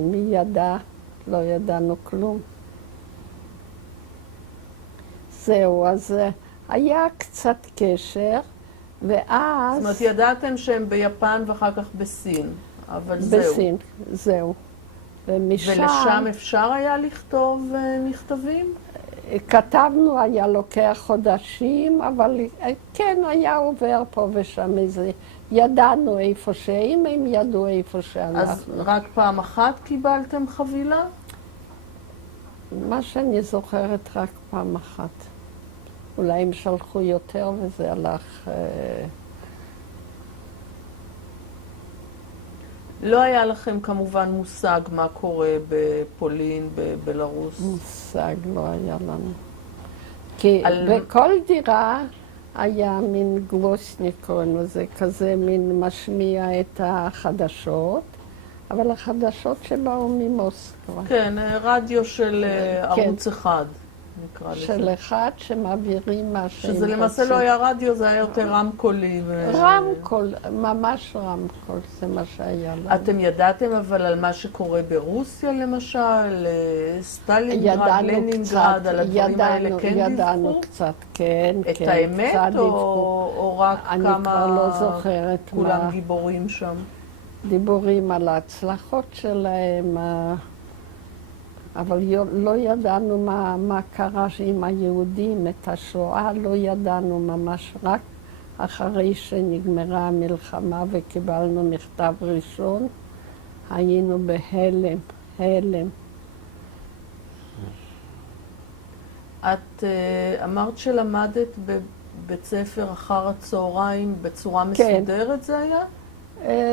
מי ידע? לא ידענו כלום. זהו, אז היה קצת קשר, ואז... זאת אומרת, ידעתם שהם ביפן ואחר כך בסין, אבל זהו. בסין, זהו. ולשם אפשר היה לכתוב מכתבים? כתבנו, היה לוקח חודשים, אבל כן, היה עובר פה ושם איזה... ידענו איפה שהם, הם ידעו איפה שאנחנו. אז רק פעם אחת קיבלתם חבילה? מה שאני זוכרת רק פעם אחת. אולי הם שלחו יותר וזה הלך... לא היה לכם כמובן מושג מה קורה בפולין, בבלרוס? מושג לא היה לנו. כי בכל דירה היה מין גלוסניק, קוראים לזה, כזה מין משמיע את החדשות, אבל החדשות שבאו ממוסקבה. כן, רדיו של ערוץ אחד, נקרא לזה. של אחד שמעבירים מה שהם שזה למעשה לא היה רדיו, זה היה יותר רמקולי. רמקול, ממש רמקול, זה מה שהיה לנו. אתם ידעתם אבל על מה שקורה ברוסיה למשל, סטלינגרד, לנינגרד, על הדברים האלה כן דיווחו? ידענו קצת, כן, את האמת או רק כמה... אני כבר לא זוכרת מה... כולם גיבורים שם? דיבורים על ההצלחות שלהם, אבל לא ידענו מה קרה עם היהודים, את השואה לא ידענו ממש, רק אחרי שנגמרה המלחמה וקיבלנו מכתב ראשון, היינו בהלם, הלם. את אמרת שלמדת בבית ספר אחר הצהריים בצורה מסודרת זה היה?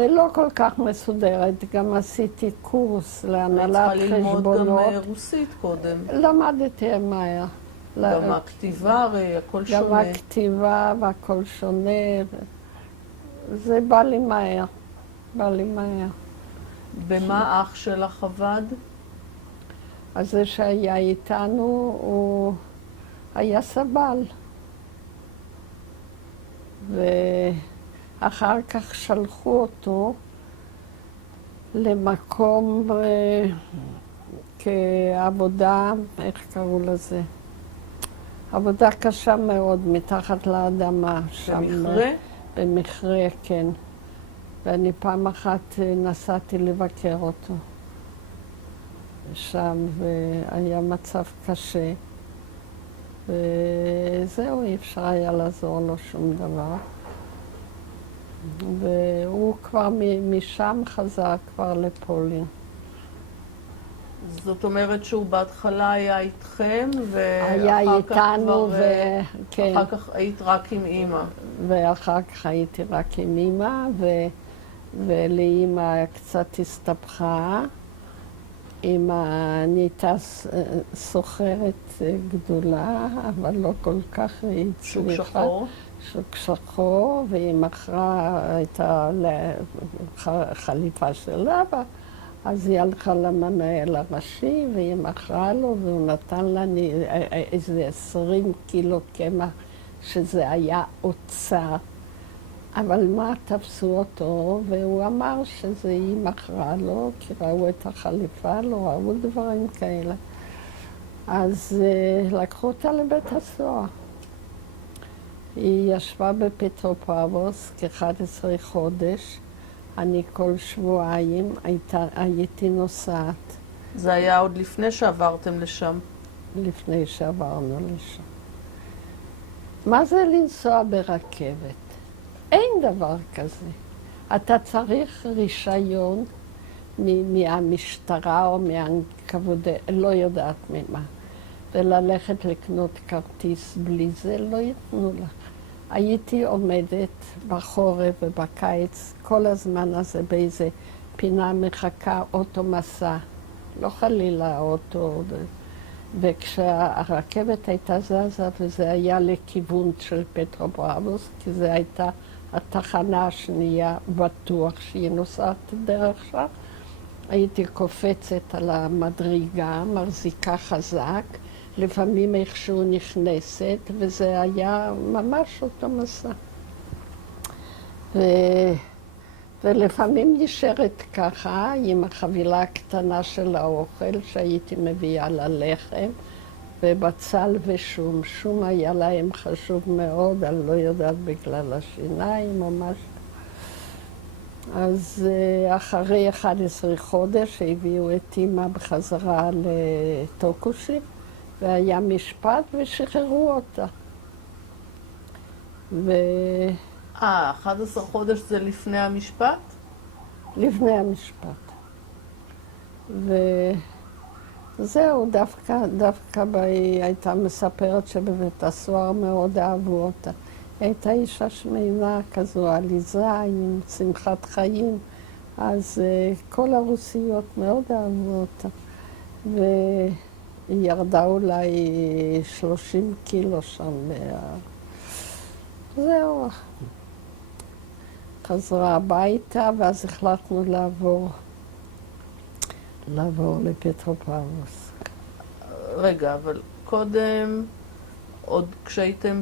לא כל כך מסודרת, גם עשיתי קורס להנהלת חשבונות. צריכה ללמוד גם רוסית קודם. למדתי מהר. גם הכתיבה, הרי הכל שונה. גם הכתיבה והכל שונה. זה בא לי מהר, בא לי מהר. במה אח שלך עבד? אז זה שהיה איתנו, הוא היה סבל. אחר כך שלחו אותו למקום כעבודה, איך קראו לזה? עבודה קשה מאוד, מתחת לאדמה. במכרה? במכרה, כן. ואני פעם אחת נסעתי לבקר אותו שם, והיה מצב קשה. וזהו, אי אפשר היה לעזור לו שום דבר. והוא כבר משם חזר כבר לפולין. זאת אומרת שהוא בהתחלה היה איתכם, היה ואחר כך איתנו, כבר... כן. אחר כך היית רק עם אימא. ואחר כך הייתי רק עם אימא, ולאימא קצת הסתבכה. אימא נהייתה סוחרת גדולה, אבל לא כל כך הצליחה. שוק שחור? שוק שחור, והיא מכרה, הייתה חליפה של אבא, אז היא הלכה למנהל הראשי, והיא מכרה לו, והוא נתן לה איזה 20 קילו קמח, שזה היה אוצר. אבל מה, תפסו אותו, והוא אמר שזה היא מכרה לו, כי ראו את החליפה, לא ראו דברים כאלה. אז לקחו אותה לבית הסוהר. היא ישבה בפטרופאבורסק 11 חודש. אני כל שבועיים הייתי נוסעת. זה היה עוד לפני שעברתם לשם. לפני שעברנו לשם. מה זה לנסוע ברכבת? אין דבר כזה. אתה צריך רישיון מהמשטרה או מהכבוד, לא יודעת ממה. וללכת לקנות כרטיס בלי זה, לא ייתנו לך. הייתי עומדת בחורף ובקיץ, כל הזמן הזה באיזה פינה מחכה אוטו מסע. לא חלילה אוטו. וכשהרכבת הייתה זזה, וזה היה לכיוון של פטרופאבורסק, כי זו הייתה התחנה השנייה, בטוח שהיא נוסעת דרך שם. הייתי קופצת על המדרגה, מחזיקה חזק, לפעמים איכשהו נכנסת, וזה היה ממש אותו מסע. ולפעמים נשארת ככה, עם החבילה הקטנה של האוכל שהייתי מביאה ללחם, ובצל ושום. שום היה להם חשוב מאוד, אני לא יודעת בגלל השיניים או משהו. אז אחרי 11 חודש הביאו את אמא בחזרה לטוקושי, והיה משפט ושחררו אותה. 11 חודש זה לפני המשפט? לפני המשפט. וזהו, דווקא היא הייתה מספרת שבבית הסוהר מאוד אהבו אותה. היא הייתה אישה שמנה כזו, עליזה, עם שמחת חיים, אז כל הרוסיות מאוד אהבו אותה. והיא ירדה אולי 30 קילו שם. זהו. חזרה הביתה, ואז החלטנו לעבור לפטרופאבורסק. רגע, אבל קודם, עוד כשהייתם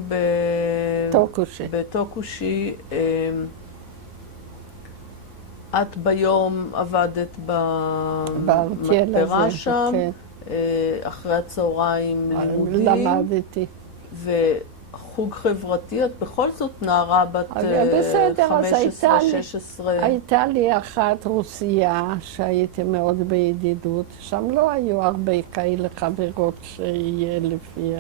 בטוקושי, את ביום עבדת במתפרה שם, כן. אחרי הצהריים לימודים. למדתי. וחוג חברתי, את בכל זאת נערה בת 15-16. הייתה לי אחת רוסייה שהייתי מאוד בידידות. שם לא היו הרבה כאלה חברות שיהיה לפי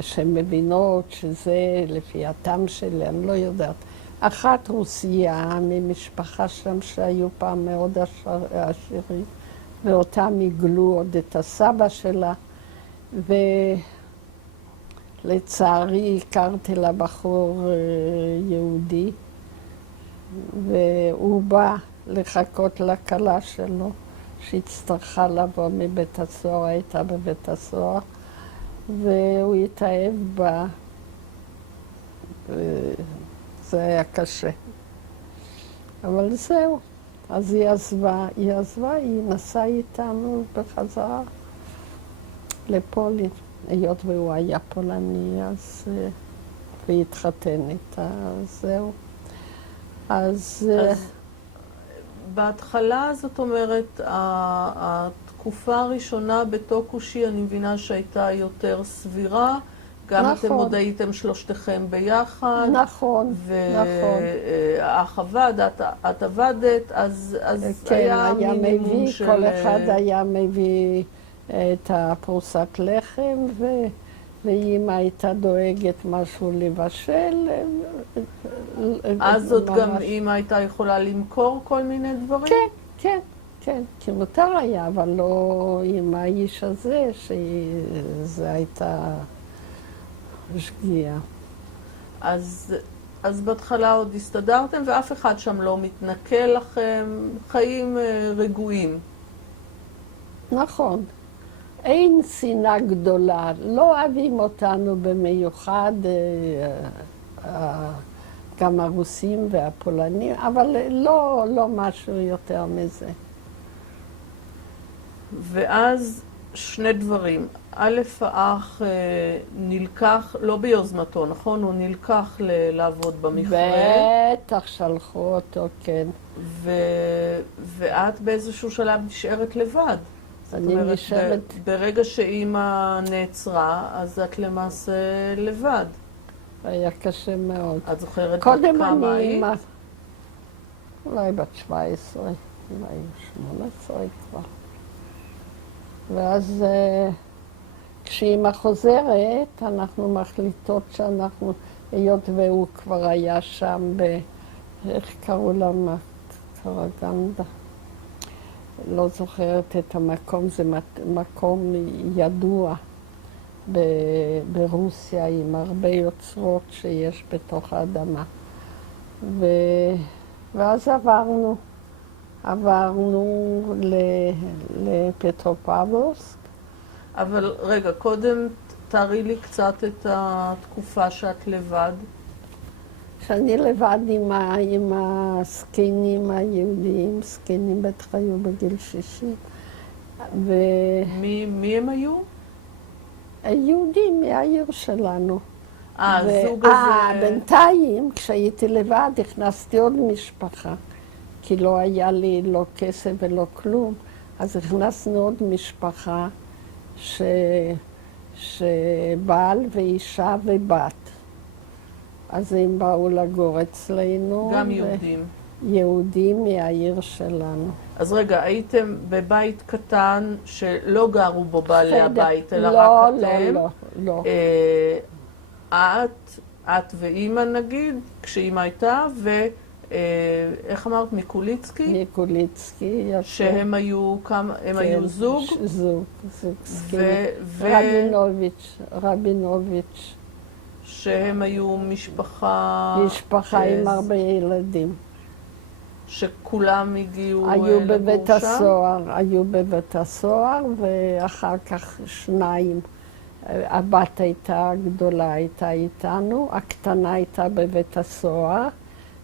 שמבינות שזה לפי הטעם שלי, אני לא יודעת. אחת רוסייה ממשפחה שם שהיו פעם מאוד עשירים, ואותם הגלו עוד את הסבא שלה, ולצערי הכרתי לה בחור יהודי, והוא בא לחכות לכלה שלו, שהצטרכה לבוא מבית הסוהר, הייתה בבית הסוהר, והוא התאהב בה, וזה היה קשה. אבל זהו, אז היא עזבה, היא נסעה איתנו בחזרה לפולין, היות והוא היה פולני, אז והתחתן איתה, זהו. אז בהתחלה, זאת אומרת, התקופה הראשונה בטוקושי, אני מבינה שהייתה יותר סבירה. גם נכון. אתם עוד הייתם שלושתכם ביחד. נכון, נכון. האח עבד, את עבדת, אז כן, היה מינימום מביא, של... כל אחד היה מביא את הפרוסת לחם, ואמא הייתה דואגת משהו לבשל. אז עוד גם אמא הייתה יכולה למכור כל מיני דברים? כן, כן, כן, כי מותר היה, אבל לא עם האיש הזה, שזה הייתה שגיאה. אז בהתחלה עוד הסתדרתם, ואף אחד שם לא מתנכל לכם, חיים רגועים. נכון. אין שנאה גדולה, לא אוהבים אותנו במיוחד, גם הרוסים והפולנים, אבל לא משהו יותר מזה. ואז שני דברים. א', האח נלקח, לא ביוזמתו, נכון? הוא נלקח לעבוד במכרה. בטח שלחו אותו, כן. ואת באיזשהו שלב נשארת לבד. אני נשארת... ברגע שאימא נעצרה, אז את למעשה לבד. היה קשה מאוד. את זוכרת קודם כמה אני היית? אימא, אולי בת 17, אולי 18 כבר. ואז כשאימא חוזרת, אנחנו מחליטות שאנחנו, היות והוא כבר היה שם איך קראו לה? קרגנדה. לא זוכרת את המקום, זה מקום ידוע ברוסיה עם הרבה יוצרות שיש בתוך האדמה. ואז עברנו לפטרופאבלסק. אבל רגע, קודם תארי לי קצת את התקופה שאת לבד. שאני לבד עם הזקנים היהודיים, זקנים בטח היו בגיל 60. מי הם היו? היהודים מהעיר שלנו. הזוג הזה... בינתיים, כשהייתי לבד, הכנסתי עוד משפחה, כי לא היה לי לא כסף ולא כלום. אז הכנסנו עוד משפחה שבעל ואישה ובת. אז הם באו לגור אצלנו. גם יהודים. יהודים מהעיר שלנו. אז רגע, הייתם בבית קטן שלא גרו בו בעלי הבית, אלא לא, רק אתם? לא. את ואימא נגיד, כשאימא הייתה, ואיך אמרת, מיקוליצקי? מיקוליצקי, יפה. שהם היו כמה, הם היו זוג? זוג סקיני. רבינוביץ'. שהם היו משפחה... משפחה עם הרבה ילדים. שכולם הגיעו היו לגור בבית שם? הסוהר, היו בבית הסוהר, ואחר כך שניים. הבת הגדולה הייתה איתנו, הקטנה הייתה בבית הסוהר,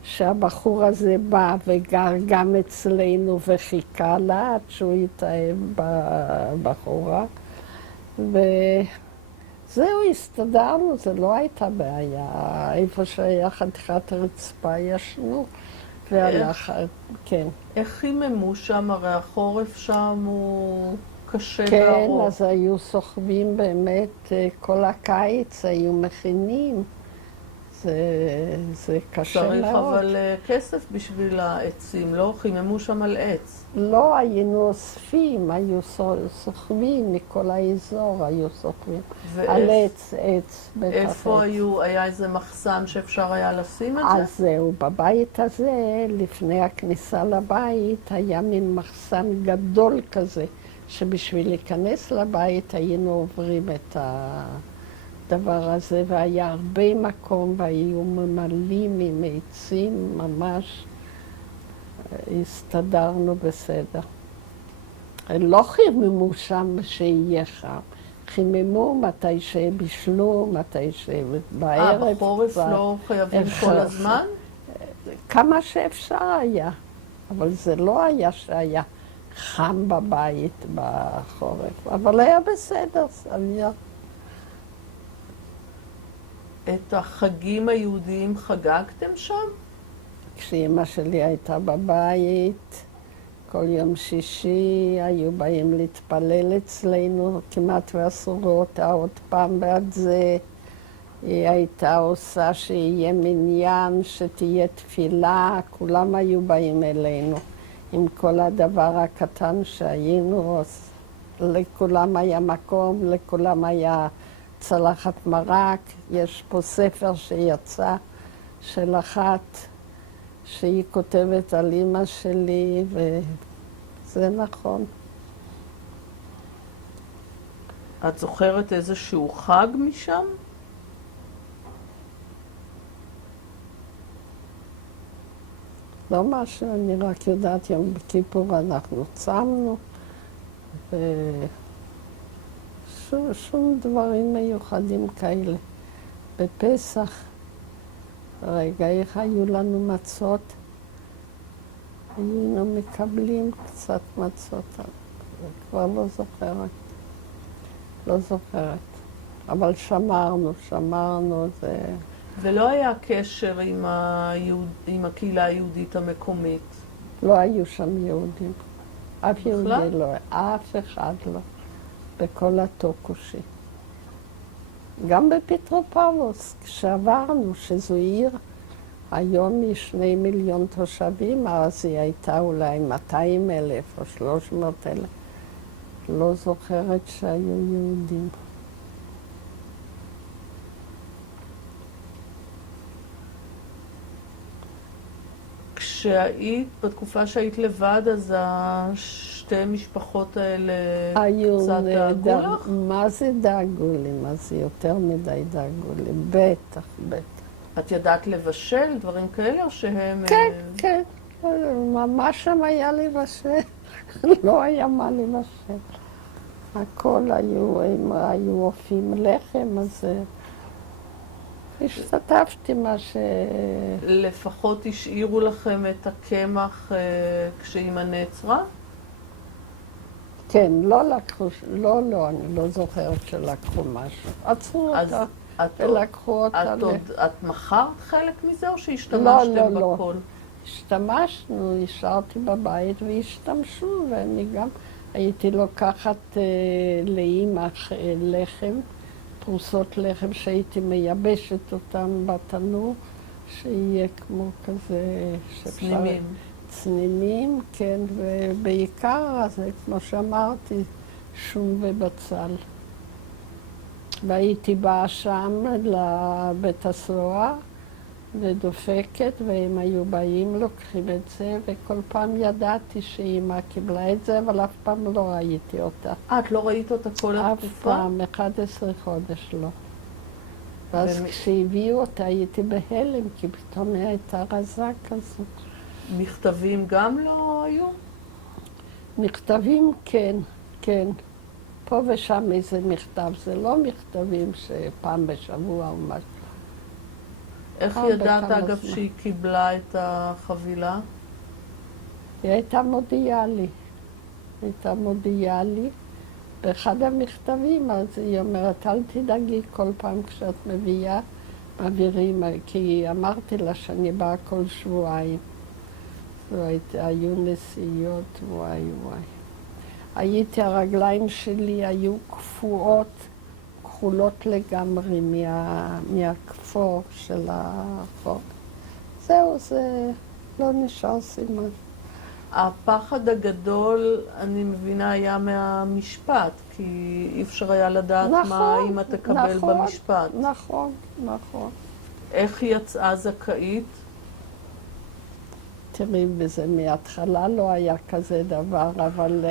שהבחור הזה בא וגר גם אצלנו וחיכה לה עד שהוא התאהב בבחורה. וזהו, הסתדרנו, זה לא הייתה בעיה. איפה שהיה חתיכת רצפה ישנו. כן. איך חיממו שם? הרי החורף שם הוא קשה כן, וארוך. אז היו סוחבים באמת, כל הקיץ היו מכינים. זה קשה מאוד. צריך אבל כסף בשביל העצים, לא? חיממו שם על עץ. לא, היינו אוספים, היו סוחבים מכל האזור, היו סוחבים. על עץ, בטח. איפה היה איזה מחסן שאפשר היה לשים את זה? אז זהו, בבית הזה, לפני הכניסה לבית, היה מין מחסן גדול כזה, שבשביל להיכנס לבית היינו עוברים את הדבר הזה, והיה הרבה מקום, והיו ממלאים עם עצים, ממש הסתדרנו בסדר. לא חיממו שם שיהיה חם. חיממו מתי שבישלו, מתי שבערב. בחורף לא חייבים כל הזמן? כמה שאפשר היה, אבל זה לא היה שהיה חם בבית בחורף, אבל היה בסדר, סביר. את החגים היהודיים חגגתם שם? כשאמא שלי הייתה בבית, כל יום שישי היו באים להתפלל אצלנו, כמעט ואסור אותה עוד פעם בעד זה. היא הייתה עושה שיהיה מניין, שתהיה תפילה, כולם היו באים אלינו עם כל הדבר הקטן שהיינו עושים. לכולם היה מקום, לכולם היה צלחת מרק. יש פה ספר שיצא של אחת שהיא כותבת על אמא שלי, וזה נכון. את זוכרת איזשהו חג משם? לא משהו, אני רק יודעת, יום בכיפור אנחנו צמנו, ושום דברים מיוחדים כאלה. בפסח, רגע, איך היו לנו מצות? היינו מקבלים קצת מצות, כבר לא זוכרת. לא זוכרת. אבל שמרנו, זה... ולא היה קשר עם הקהילה היהודית המקומית? לא היו שם יהודים. אף בכלל? יהודי לא, אף אחד לא. בכל הטוקושי. גם בפטרופאולוס, כשעברנו, שזו עיר, היום היא 2 מיליון תושבים, אז היא הייתה אולי 200,000 או 300,000. לא זוכרת שהיו יהודים. בתקופה שהיית לבד, אז השתי משפחות האלה קצת דאגו לך? מה זה דאגו לי? מה זה יותר מדי דאגו לי? בטח, בטח. את ידעת לבשל דברים כאלה, או שהם... כן, כן. ממש שם היה לבשל. לא היה מה לבשל. הכל היו אופים לחם, אז השתתפתי מה ש... לפחות השאירו לכם את הקמח כשאימא נעצרה? כן, לא לקחו, לא, אני לא זוכרת שלקחו משהו. עצרו אותה ולקחו אותה. את מכרת חלק מזה או שהשתמשתם בכל? השתמשנו, השארתי בבית והשתמשו, ואני גם הייתי לוקחת לאמא לחם, פרוסות לחם שהייתי מייבשת אותן בתנור, שיהיה כמו כזה... צנימים. צנימים, כן, ובעיקר, זה כמו שאמרתי, שום ובצל. והייתי באה שם לבית הסוהר ודופקת, והם היו באים, לוקחים את זה, וכל פעם ידעתי שאמא קיבלה את זה, אבל אף פעם לא ראיתי אותה. את לא ראית אותה כל התקופה? אף פעם, 11 חודש לא. ואז כשהביאו אותה הייתי בהלם, כי פתאום הייתה רזה כזאת. מכתבים גם לא היו? מכתבים כן, כן. פה ושם איזה מכתב, זה לא מכתבים שפעם בשבוע או משהו. איך ידעת אגב שהיא קיבלה את החבילה? היא הייתה מודיעה לי. באחד המכתבים, אז היא אומרת, אל תדאגי כל פעם כשאת מביאה, מעבירים, כי אמרתי לה שאני באה כל שבועיים. היו נסיעות, וואי. הרגליים שלי היו כחולות לגמרי מהכפור של החור. זהו, זה לא נשאר סימן. הפחד הגדול, אני מבינה, היה מהמשפט, כי אי אפשר היה לדעת מה אמא תקבל במשפט. נכון. איך היא יצאה זכאית? תראי, וזה מההתחלה לא היה כזה דבר, אבל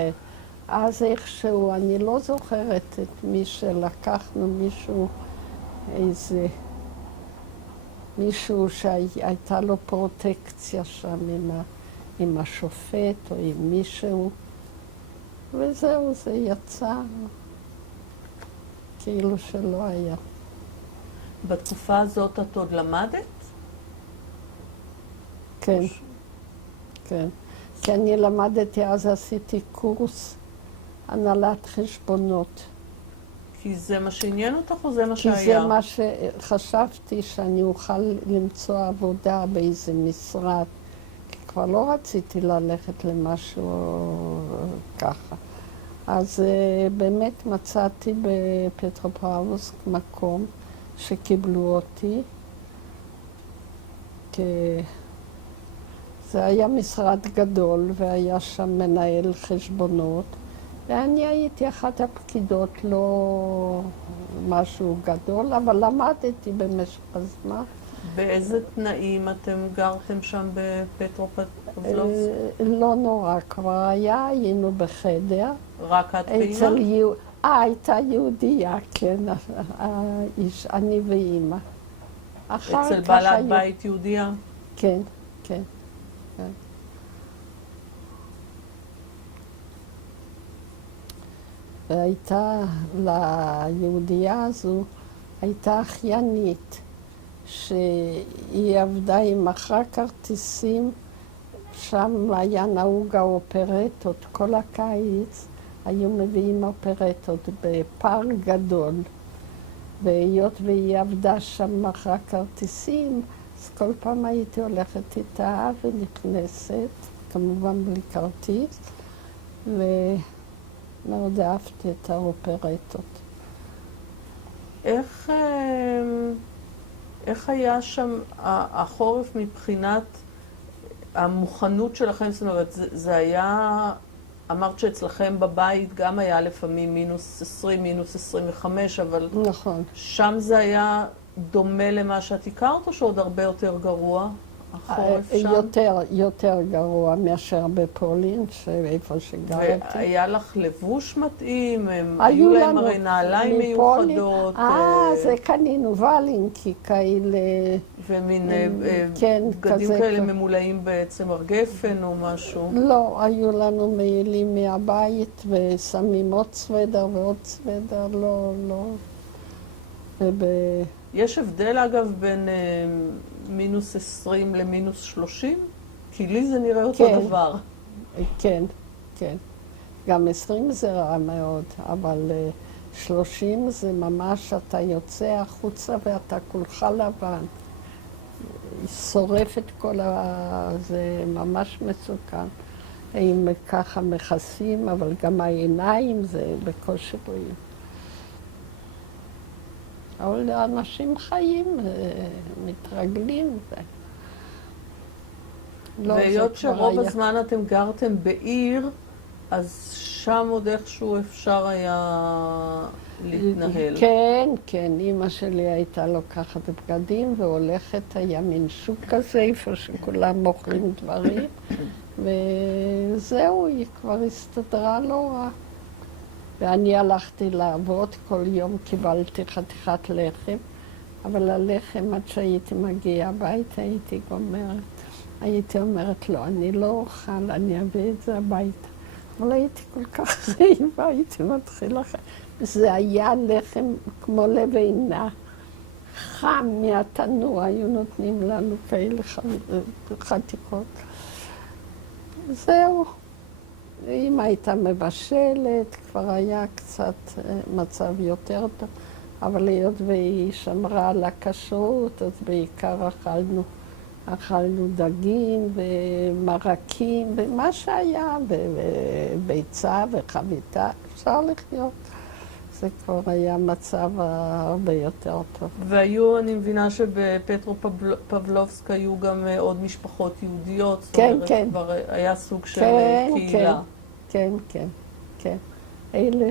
אז איכשהו, אני לא זוכרת את מי שלקחנו, מישהו שהייתה לו פרוטקציה שם עם השופט או עם מישהו, וזהו, זה יצא כאילו שלא היה. בתקופה הזאת את עוד למדת? כן. כי אני למדתי, אז עשיתי קורס הנהלת חשבונות. כי זה מה שעניין אותך או זה מה שהיה? כי זה מה שחשבתי שאני אוכל למצוא עבודה באיזה משרד. כי כבר לא רציתי ללכת למשהו ככה. אז באמת מצאתי בפטרופאולוס מקום שקיבלו אותי. זה היה משרד גדול והיה שם מנהל חשבונות, ואני הייתי אחת הפקידות, לא משהו גדול, אבל למדתי במשך הזמן. באיזה תנאים אתם גרתם שם בפטרופבלובסק? לא נורא, כבר היינו בחדר. רק את ואימא? הייתה יהודייה, כן, האיש, אני ואימא. אצל בעלת בית יהודייה? כן, כן, כן. והייתה, ליהודייה הזו, הייתה אחיינית, שהיא עבדה, היא מכרה כרטיסים, שם היה נהוג האופרטות, כל הקיץ היו מביאים אופרטות בפארק גדול. והיות והיא עבדה שם מכרה כרטיסים, אז כל פעם הייתי הולכת איתה ונכנסת, כמובן בלי כרטיס, ומאוד אהבתי את האופרטות. איך היה שם החורף מבחינת המוכנות שלכם? זאת אומרת, זה היה, אמרת שאצלכם בבית גם היה לפעמים מינוס 20, מינוס 25, אבל נכון. שם זה היה דומה למה שאת הכרת, או שעוד הרבה יותר גרוע? החורף שם? יותר גרוע מאשר בפולין, איפה שגרתי. והיה לך לבוש מתאים? היו להם הרי נעליים מיוחדות? זה קנינו ולינקי כאלה. ומין כן, בגדים כאלה ממולאים בצמר גפן או משהו? לא, היו לנו מעילים מהבית ושמים עוד סוודר ועוד סוודר, לא. יש הבדל אגב בין מינוס 20 למינוס 30? כי לי זה נראה אותו דבר. כן, כן. גם 20 זה רע מאוד, אבל 30 זה ממש, אתה יוצא החוצה ואתה כולך לבן. שורף את כל זה ממש מסוכן. אם ככה מכסים, אבל גם העיניים זה בקושי רואים. אבל אנשים חיים, מתרגלים. והיות שרוב הזמן אתם גרתם בעיר, אז שם עוד איכשהו אפשר היה להתנהל. כן, כן. אמא שלי הייתה לוקחת בגדים והולכת, היה מין שוק כזה, איפה שכולם מוכרים דברים. וזהו, היא כבר הסתדרה לא רע. ואני הלכתי לעבוד, כל יום קיבלתי חתיכת לחם, אבל הלחם, עד שהייתי מגיעה הביתה, הייתי גומרת. הייתי אומרת, לא, אני לא אוכל, אני אביא את זה הביתה. אבל הייתי כל כך רעיבה, הייתי מתחילה אחרי. זה היה לחם כמו לבנה, חם מהתנור, היו נותנים לנו כאלה חתיכות. זהו. אמא הייתה מבשלת, כבר היה קצת מצב יותר טוב, אבל היות והיא שמרה על הכשרות, אז בעיקר אכלנו דגים ומרקים ומה שהיה, וביצה וחביתה, אפשר לחיות. זה כבר היה מצב הרבה יותר טוב. והיו, אני מבינה שבפטרופבלובסק היו גם עוד משפחות יהודיות, כן, זאת אומרת, כן. כבר היה סוג של כן, קהילה. כן, כן, כן. אלה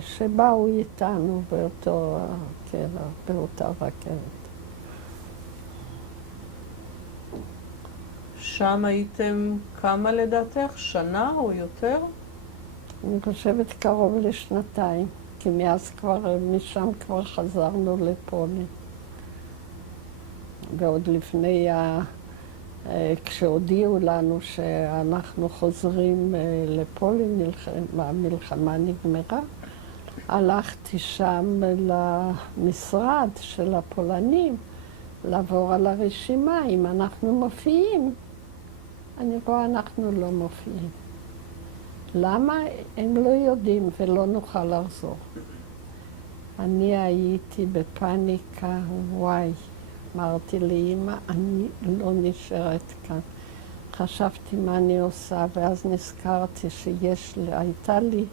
שבאו איתנו באותה רכבת. שם הייתם כמה לדעתך? שנה או יותר? אני חושבת קרוב לשנתיים, כי משם כבר חזרנו לפולין. ועוד לפני, כשהודיעו לנו שאנחנו חוזרים לפולין, המלחמה נגמרה, הלכתי שם למשרד של הפולנים, לעבור על הרשימה, אם אנחנו מופיעים. אני רואה, אנחנו לא מופיעים. למה? הם לא יודעים ולא נוכל לחזור. אני הייתי בפאניקה, וואי. אמרתי לאמא, אני לא נשארת כאן. חשבתי מה אני עושה, ואז נזכרתי הייתה לי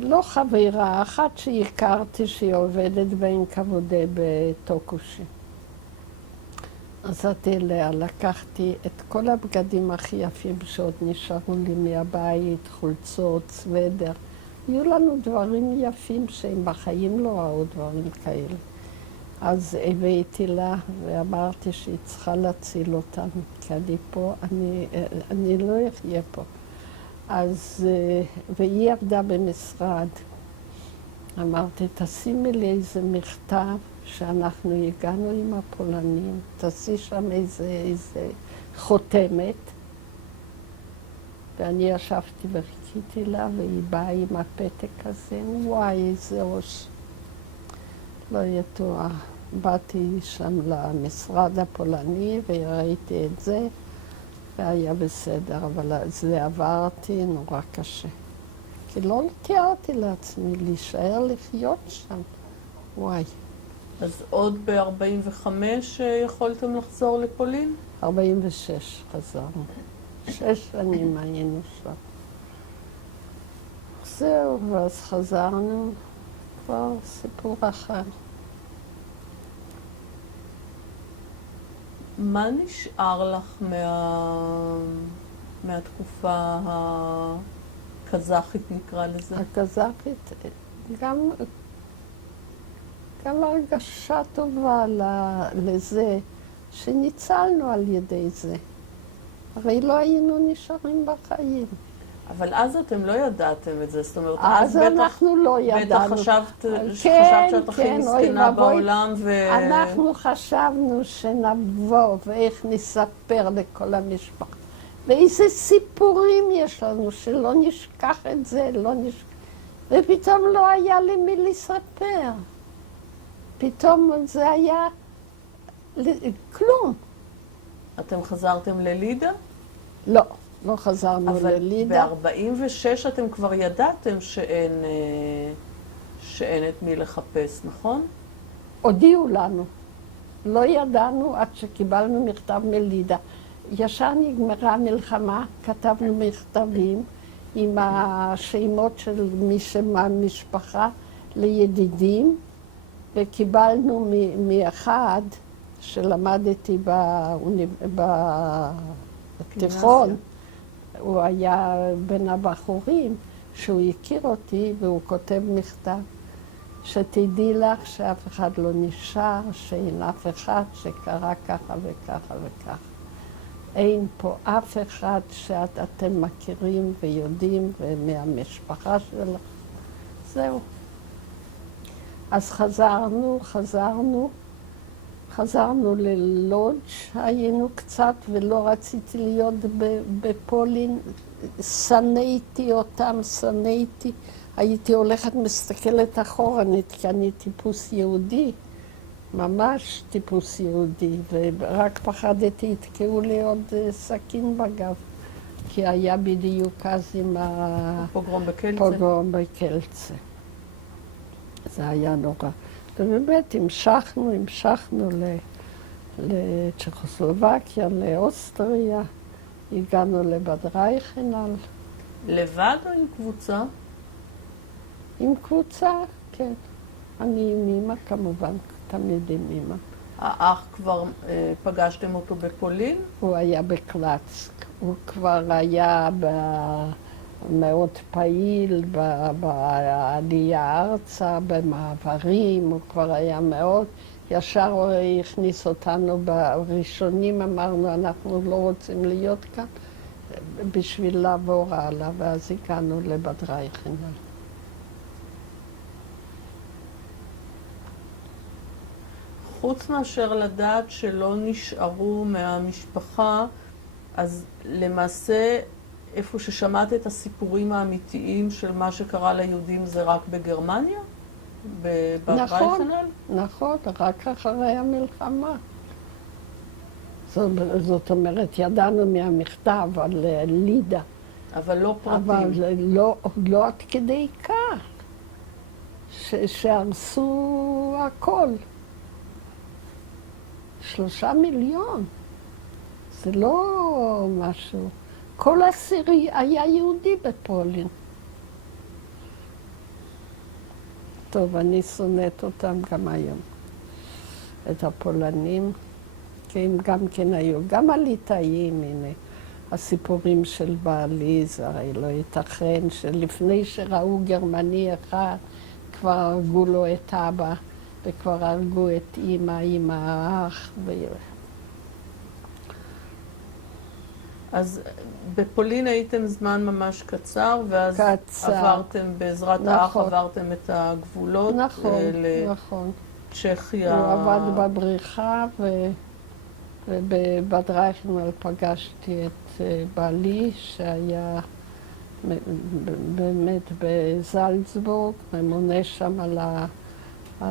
לא חברה, אחת שהכרתי שהיא עובדת בעין כבודה בטוקושי. נסעתי אליה, לקחתי את כל הבגדים הכי יפים שעוד נשארו לי מהבית, חולצות, סוודר. היו לנו דברים יפים שהם בחיים לא ראו דברים כאלה. אז הבאתי לה ואמרתי שהיא צריכה להציל אותם, כי אני פה, אני לא אחיה פה. אז, והיא עבדה במשרד. אמרתי, תשימי לי איזה מכתב שאנחנו הגענו עם הפולנים, תעשי שם איזה חותמת. ואני ישבתי וחיכיתי לה, והיא באה עם הפתק הזה, וואי, איזה ראש. לא יתואר. באתי שם למשרד הפולני וראיתי את זה, והיה בסדר, אבל זה עברתי נורא קשה. כי לא תיארתי לעצמי להישאר לחיות שם. וואי. אז עוד ב-45 יכולתם לחזור לפולין? 46 חזרנו. 6 שנים היינו שם. זהו, ואז חזרנו, כבר סיפור אחר. מה נשאר לך מהתקופה הקזחית, נקרא לזה? הקזחית, גם הרגשה טובה לזה שניצלנו על ידי זה. הרי לא היינו נשארים בחיים. אבל אז אתם לא ידעתם את זה, זאת אומרת, אז אנחנו לא ידענו. בטח חשבת כן, שאת הכי כן, מסכנה אוי, בעולם אנחנו חשבנו שנבוא ואיך נספר לכל המשפחה. ואיזה סיפורים יש לנו, שלא נשכח את זה, לא נשכח. ופתאום לא היה לי מי לספר. פתאום זה היה כלום. אתם חזרתם ללידה? לא, לא חזרנו ללידה. אבל ב-46 אתם כבר ידעתם שאין את מי לחפש, נכון? הודיעו לנו. לא ידענו עד שקיבלנו מכתב מלידה. ישר נגמרה המלחמה, כתבנו מכתבים עם השמות של מי מהמשפחה לידידים, וקיבלנו מאחד שלמדתי בתיכון, הוא היה בין הבחורים, שהוא הכיר אותי והוא כותב מכתב, שתדעי לך שאף אחד לא נשאר, שאין אף אחד שקרה ככה וככה וככה. אין פה אף אחד שאתם מכירים ויודעים ומהמשפחה שלך. זהו. אז חזרנו ללודג', היינו קצת ולא רציתי להיות בפולין. שנאתי אותם, הייתי הולכת מסתכלת אחורנית, כי אני טיפוס יהודי, ממש טיפוס יהודי, ורק פחדתי, יתקעו לי עוד סכין בגב, כי היה בדיוק אז עם הפוגרום בקלצה. זה היה נורא. ובאמת המשכנו לצ'כוסלובקיה, לאוסטריה, הגענו לבד רייכנל. לבד או עם קבוצה? עם קבוצה, כן. אני עם אמא כמובן, תמיד עם אמא. האח כבר פגשתם אותו בפולין? הוא היה בקלצק. הוא כבר היה מאוד פעיל בעלייה ארצה, במעברים, הוא כבר היה מאוד. ישר הוא הכניס אותנו בראשונים, אמרנו, אנחנו לא רוצים להיות כאן, בשביל לעבור הלאה, ואז הגענו לבד רייכנל. חוץ מאשר לדעת שלא נשארו מהמשפחה, אז למעשה איפה ששמעת את הסיפורים האמיתיים של מה שקרה ליהודים זה רק בגרמניה? ברייכנל? נכון, רק אחרי המלחמה. זאת אומרת, ידענו מהמכתב על לידה. אבל לא פרטים. אבל לא עד כדי כך, שהרסו הכל. 3 מיליון. זה לא משהו. כל עשירי היה יהודי בפולין. טוב, אני שונאת אותם גם היום. את הפולנים, שהם גם כן היו, גם הליטאים, הנה, הסיפורים של בעלי, זה הרי לא ייתכן שלפני שראו גרמני אחד, כבר הרגו לו את אבא, וכבר הרגו את אמא עם האח. אז בפולין הייתם זמן ממש קצר, ואז עברתם, בעזרת האח עברתם את הגבולות לצ'כיה. הוא עבד בבריכה, ובבד רייכנל פגשתי את בעלי, שהיה באמת בזלצבורג, ממונה שם על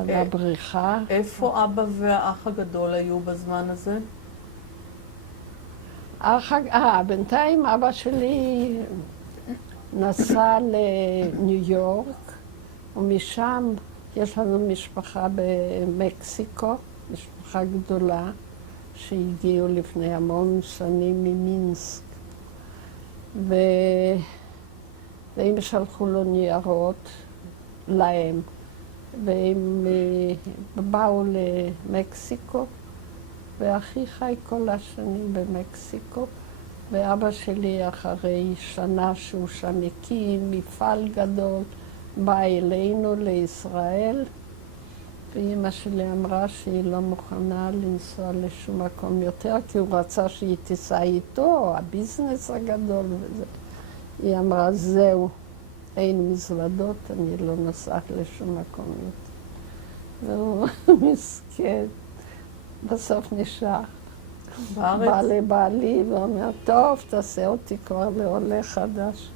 הבריכה. איפה אבא והאח הגדול היו בזמן הזה? בינתיים אבא שלי נסע לניו יורק, ומשם יש לנו משפחה במקסיקו, משפחה גדולה, שהגיעו לפני המון שנים ממינסק. והם שלחו לו ניירות להם, והם באו למקסיקו, ואחי חי כל השנים במקסיקו, ואבא שלי אחרי שנה שהוא שם הקים מפעל גדול, בא אלינו לישראל, ואמא שלי אמרה שהיא לא מוכנה לנסוע לשום מקום יותר, כי הוא רצה שהיא תיסע איתו, הביזנס הגדול וזה. היא אמרה, זהו, אין מזוודות, אני לא נוסעת לשום מקום יותר. והוא מסכן. בסוף נשאר. בארץ? בא לבעלי ואומר, טוב, תעשה אותי כבר לעולה חדש.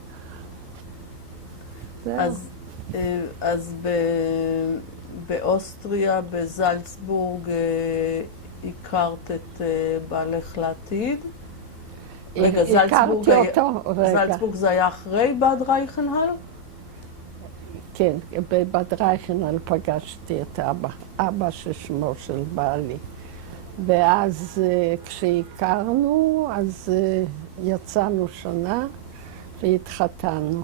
אז באוסטריה, בזלצבורג, הכרת את בעלך לעתיד? רגע, זלצבורג זה היה אחרי בד רייכנהל? כן, בבד רייכנהל פגשתי את אבא ששמו של בעלי. ואז כשהכרנו, אז יצאנו שנה והתחתנו.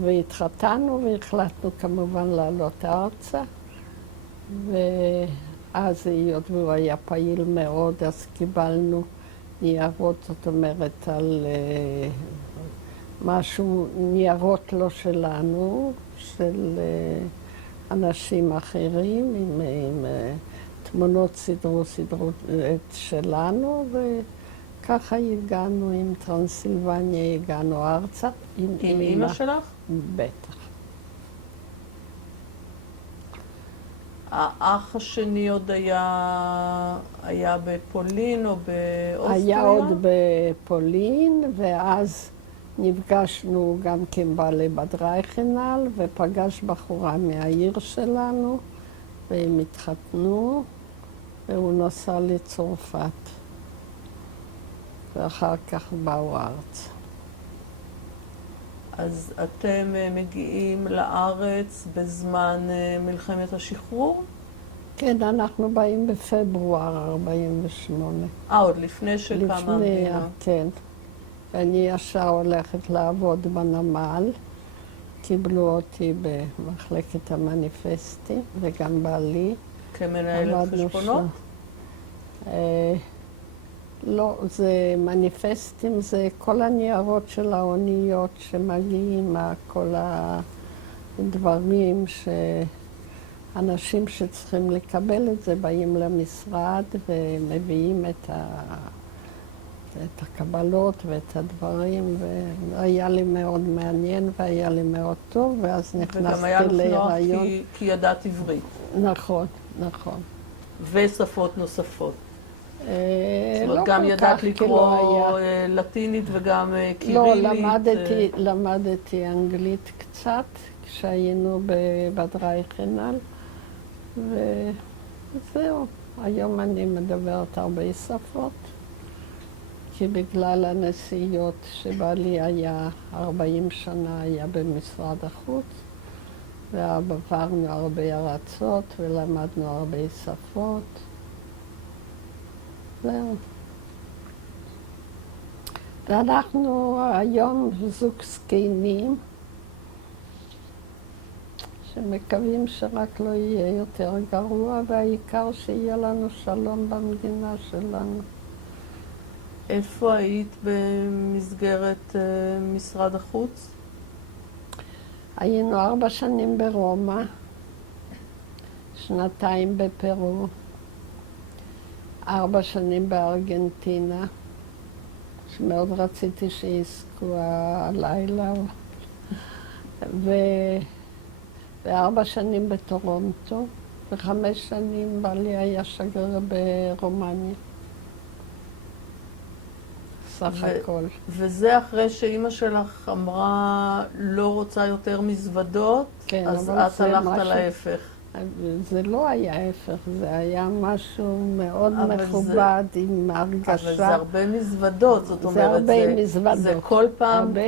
והתחתנו והחלטנו כמובן לעלות ארצה. ואז היות והוא היה פעיל מאוד, אז קיבלנו ניירות, זאת אומרת, על משהו, ניירות לא שלנו, של אנשים אחרים, עם תמונות סידרו את שלנו, וככה הגענו עם טרנסילבניה, הגענו ארצה. עם אמא שלך? בטח. האח השני עוד היה בפולין או באוסטריה? היה עוד בפולין, ואז נפגשנו גם כן בעלי בד רייכנהל, ופגש בחורה מהעיר שלנו, והם התחתנו, והוא נסע לצרפת. ואחר כך באו ארץ. אז אתם מגיעים לארץ בזמן מלחמת השחרור? כן, אנחנו באים בפברואר 48. עוד לפני שקמה המדינה. כן. אני ישר הולכת לעבוד בנמל. קיבלו אותי במחלקת המניפסטים, וגם בעלי. כמנהלת חשבונות? לא, זה מניפסטים, זה כל הניירות של האוניות שמגיעים, כל הדברים שאנשים שצריכים לקבל את זה באים למשרד ומביאים את הקבלות ואת הדברים, והיה לי מאוד מעניין והיה לי מאוד טוב, ואז נכנסתי להיריון. וגם היה לך נוח כי ידעת עברית. נכון, נכון. ושפות נוספות. זאת אומרת, לא גם כל ידעת כך, לקרוא לטינית וגם קירילית? לא, למדתי אנגלית קצת כשהיינו בבד רייכנהל, וזהו. היום אני מדברת הרבה שפות, כי בגלל הנסיעות שבעלי היה 40 שנה היה במשרד החוץ, ועברנו הרבה ארצות ולמדנו הרבה שפות. זהו. ואנחנו היום זוג זקנים שמקווים שרק לא יהיה יותר גרוע, והעיקר שיהיה לנו שלום במדינה שלנו. איפה היית במסגרת משרד החוץ? היינו 4 שנים ברומא, 2 בפרו, 4 שנים בארגנטינה, שמאוד רציתי שיזכו הלילה, ו4 שנים בטורונטו, ו5 שנים בעלי היה שגריר ברומניה. סך הכל. וזה אחרי שאימא שלך אמרה לא רוצה יותר מזוודות, כן, אז אבל את זה הלכת משהו- להפך. זה לא היה ההפך, זה היה משהו מאוד אבל מכובד עם הרגשה. אבל זה הרבה מזוודות, זאת זה אומרת, הרבה מזוודות. זה כל פעם הרבה.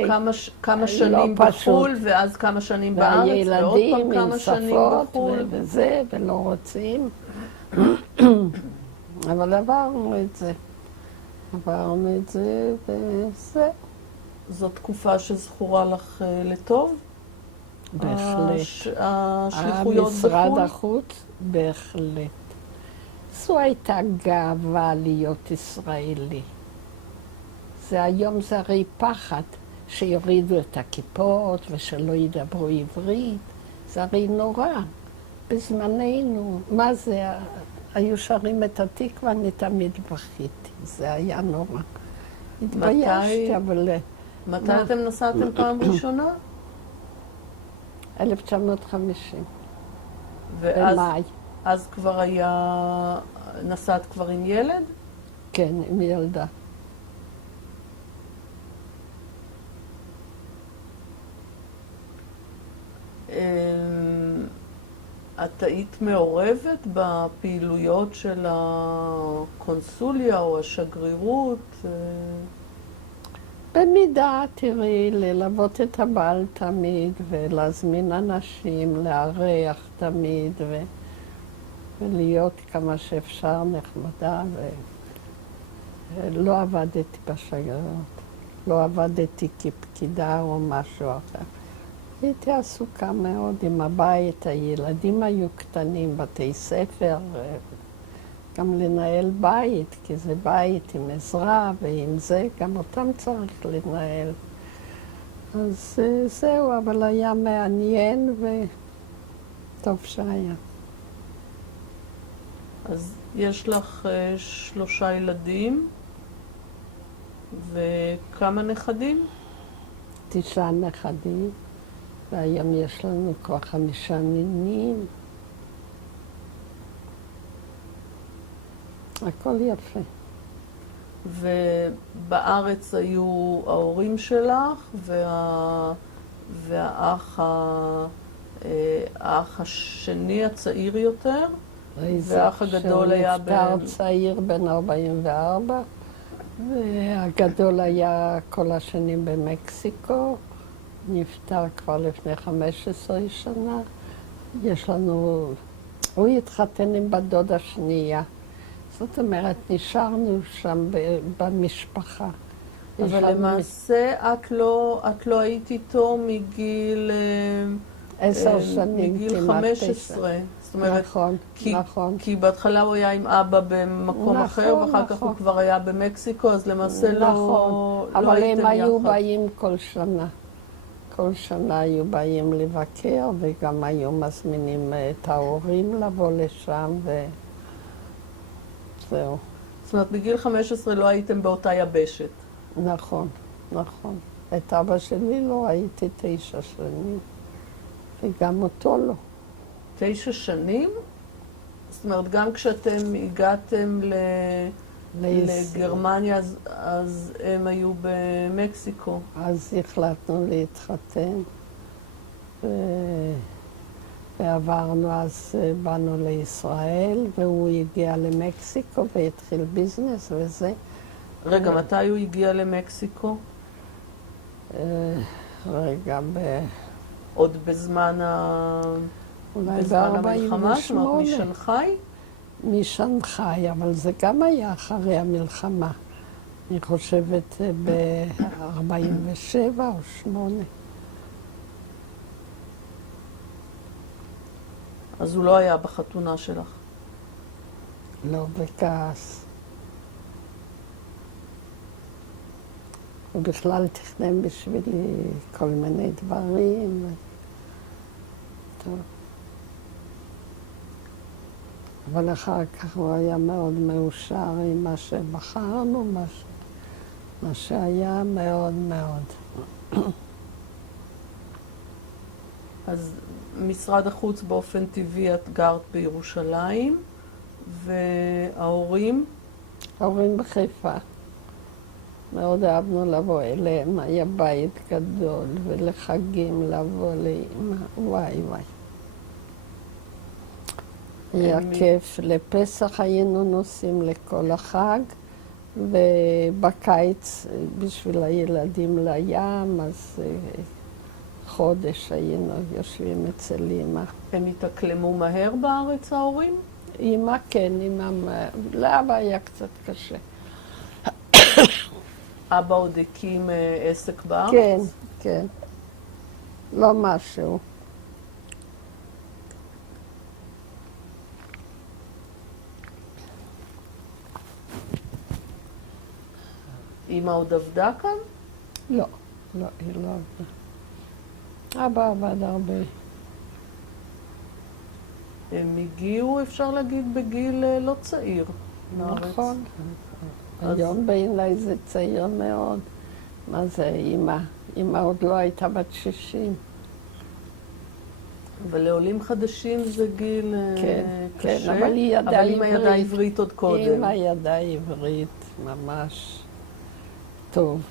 כמה שנים לא פשוט. בחו"ל, ואז כמה שנים בארץ, ועוד והילדים פעם עם כמה שנים שפות בחו"ל. וזה, ולא רוצים. אבל עברנו את זה. עברנו את זה, וזה. זו תקופה שזכורה לך לטוב? בהחלט. השליחויות משרד בחו"ל? החוץ, בהחלט. זו הייתה גאווה להיות ישראלי. היום זה הרי פחד שיורידו את הכיפות ושלא ידברו עברית. זה הרי נורא. בזמננו, מה זה? היו שרים את התקווה, אני תמיד בכיתי. זה היה נורא. התביישתי, אבל... מתי אתם נסעתם פעם ראשונה? 1950, ואז במאי. אז כבר נסעת כבר עם ילד? כן, עם ילדה. את היית מעורבת בפעילויות של הקונסוליה או השגרירות? במידה, תראי, ללוות את הבעל תמיד, ולהזמין אנשים, לארח תמיד, ולהיות כמה שאפשר נחמדה, ולא עבדתי בשגרירות. לא עבדתי כפקידה או משהו אחר. הייתי עסוקה מאוד עם הבית, הילדים היו קטנים, בתי ספר, גם לנהל בית, כי זה בית עם עזרה ועם זה, גם אותם צריך לנהל. אז זהו, אבל היה מעניין וטוב שהיה. אז יש לך 3 ילדים וכמה נכדים? 9 נכדים, והיום יש לנו כבר 5 נינים. הכל יפה. ובארץ היו ההורים שלך והאח השני הצעיר יותר, והאח הגדול היה שנפטר צעיר בן 44, והגדול היה כל השנים במקסיקו, נפטר כבר לפני 15 שנה. יש לנו, הוא התחתן עם בת דודה שנייה. זאת אומרת, נשארנו שם במשפחה. אבל למעשה את לא היית איתו מגיל 10 שנים, מגיל כמעט 15. זאת אומרת, נכון, נכון. כי בהתחלה הוא היה עם אבא במקום אחר, ואחר כך הוא כבר היה במקסיקו, אז למעשה לא הייתם יחד. אבל הם היו באים כל שנה. כל שנה היו באים לבקר, וגם היו מזמינים את ההורים לבוא לשם, וזהו. זאת אומרת, בגיל 15 לא הייתם באותה יבשת. נכון, נכון. את אבא שלי לא הייתי 9 שנים, וגם אותו לא. 9 שנים? זאת אומרת, גם כשאתם הגעתם לגרמניה, אז הם היו במקסיקו. אז החלטנו להתחתן, ועברנו, אז באנו לישראל, והוא הגיע למקסיקו והתחיל ביזנס וזה. רגע, מתי הוא הגיע למקסיקו? רגע, עוד בזמן המלחמה? זאת אומרת, משנגחאי? משנגחאי, אבל זה גם היה אחרי המלחמה. אני חושבת ב-47 או 8. אז הוא לא היה בחתונה שלך. לא בכעס. הוא בכלל תכנן בשבילי כל מיני דברים. טוב. אבל אחר כך הוא היה מאוד מאושר עם מה שבחרנו, מה שהיה מאוד מאוד. אז משרד החוץ באופן טבעי את גרת בירושלים, וההורים? ההורים בחיפה. מאוד אהבנו לבוא אליהם, היה בית גדול, ולחגים לבוא לאמא, וואי וואי. היה כיף. לפסח היינו נוסעים לכל החג, ובקיץ בשביל הילדים לים, אז חודש היינו יושבים אצל אמא. הם התאקלמו מהר בארץ, ההורים? אמא כן, אמא, לאבא היה קצת קשה. אבא עוד הקים עסק בארץ? כן, כן. לא משהו. אמא עוד עבדה כאן? לא, לא, היא לא עבדה. אבא עבד הרבה. הם הגיעו, אפשר להגיד, בגיל לא צעיר לארץ. נכון. היום באים לה איזה צעיר מאוד. מה זה, אמא? אמא עוד לא הייתה בת 60. אבל לעולים חדשים זה גיל כן, קשה. כן, אבל היא ידעה עברית. אבל אמא ידעה עברית עוד קודם. אמא ידעה עברית, ממש טוב.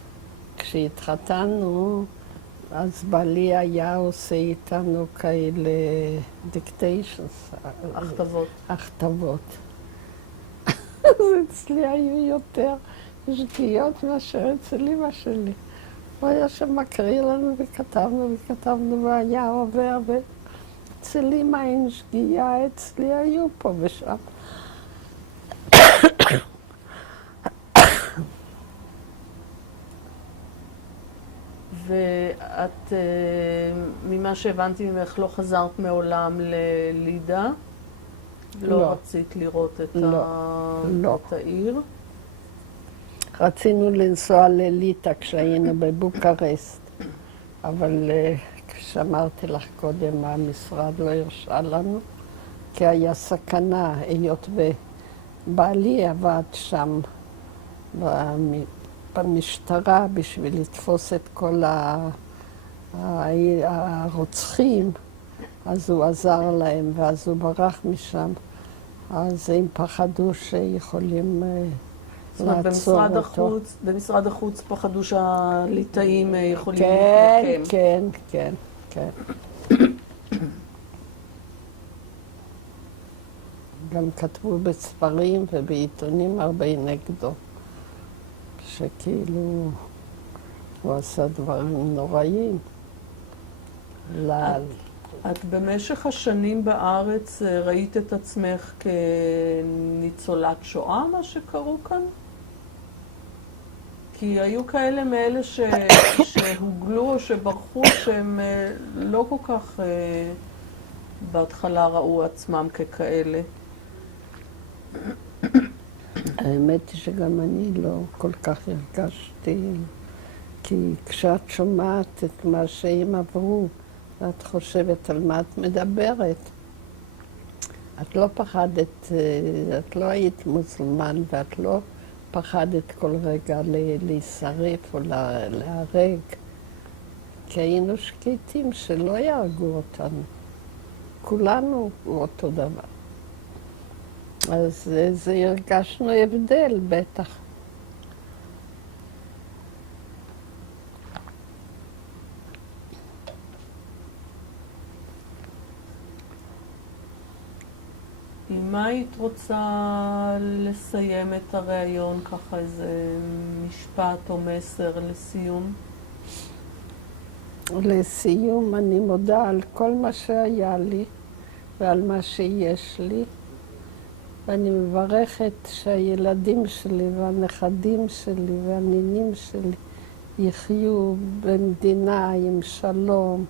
כשהתחתנו, אז בעלי היה עושה איתנו כאלה דיקטיישנס. הכתבות. אז אצלי היו יותר שגיאות מאשר אצל אמא שלי. הוא היה שם מקריא לנו וכתבנו והיה עובר, ואצל אמא אין שגיאה, אצלי היו פה ושם. ואת, ממה שהבנתי ממך, לא חזרת מעולם ללידה? לא רצית לראות את העיר? רצינו לנסוע לליטא כשהיינו בבוקרשט, אבל כשאמרתי לך קודם, המשרד לא הרשה לנו, כי היה סכנה, היות ובעלי עבד שם במשטרה בשביל לתפוס את כל הרוצחים, אז הוא עזר להם, ואז הוא ברח משם. אז הם פחדו שיכולים לעצור אותו. במשרד החוץ פחדו שהליטאים יכולים להתנקם. כן, כן, כן. גם כתבו בספרים ובעיתונים הרבה נגדו, שכאילו הוא עשה דברים נוראים. את במשך השנים בארץ ראית את עצמך כניצולת שואה, מה שקראו כאן? כי היו כאלה מאלה שהוגלו או שברחו, שהם לא כל כך בהתחלה ראו עצמם ככאלה. האמת היא שגם אני לא כל כך הרגשתי, כי כשאת שומעת את מה שהם עברו, ואת חושבת על מה את מדברת. את לא פחדת, את לא היית מוזלמן, ואת לא פחדת כל רגע להישרף או להרג, כי היינו שקטים שלא יהרגו אותנו. כולנו אותו דבר. אז זה הרגשנו הבדל, בטח. עם מה היית רוצה לסיים את הרעיון, ככה איזה משפט או מסר לסיום? לסיום, אני מודה על כל מה שהיה לי ועל מה שיש לי, ואני מברכת שהילדים שלי והנכדים שלי והנינים שלי יחיו במדינה עם שלום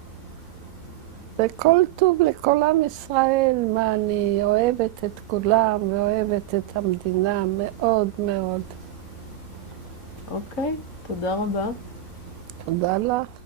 וכל טוב לכל עם ישראל, מה אני אוהבת את כולם ואוהבת את המדינה מאוד מאוד. אוקיי, תודה רבה. תודה לך.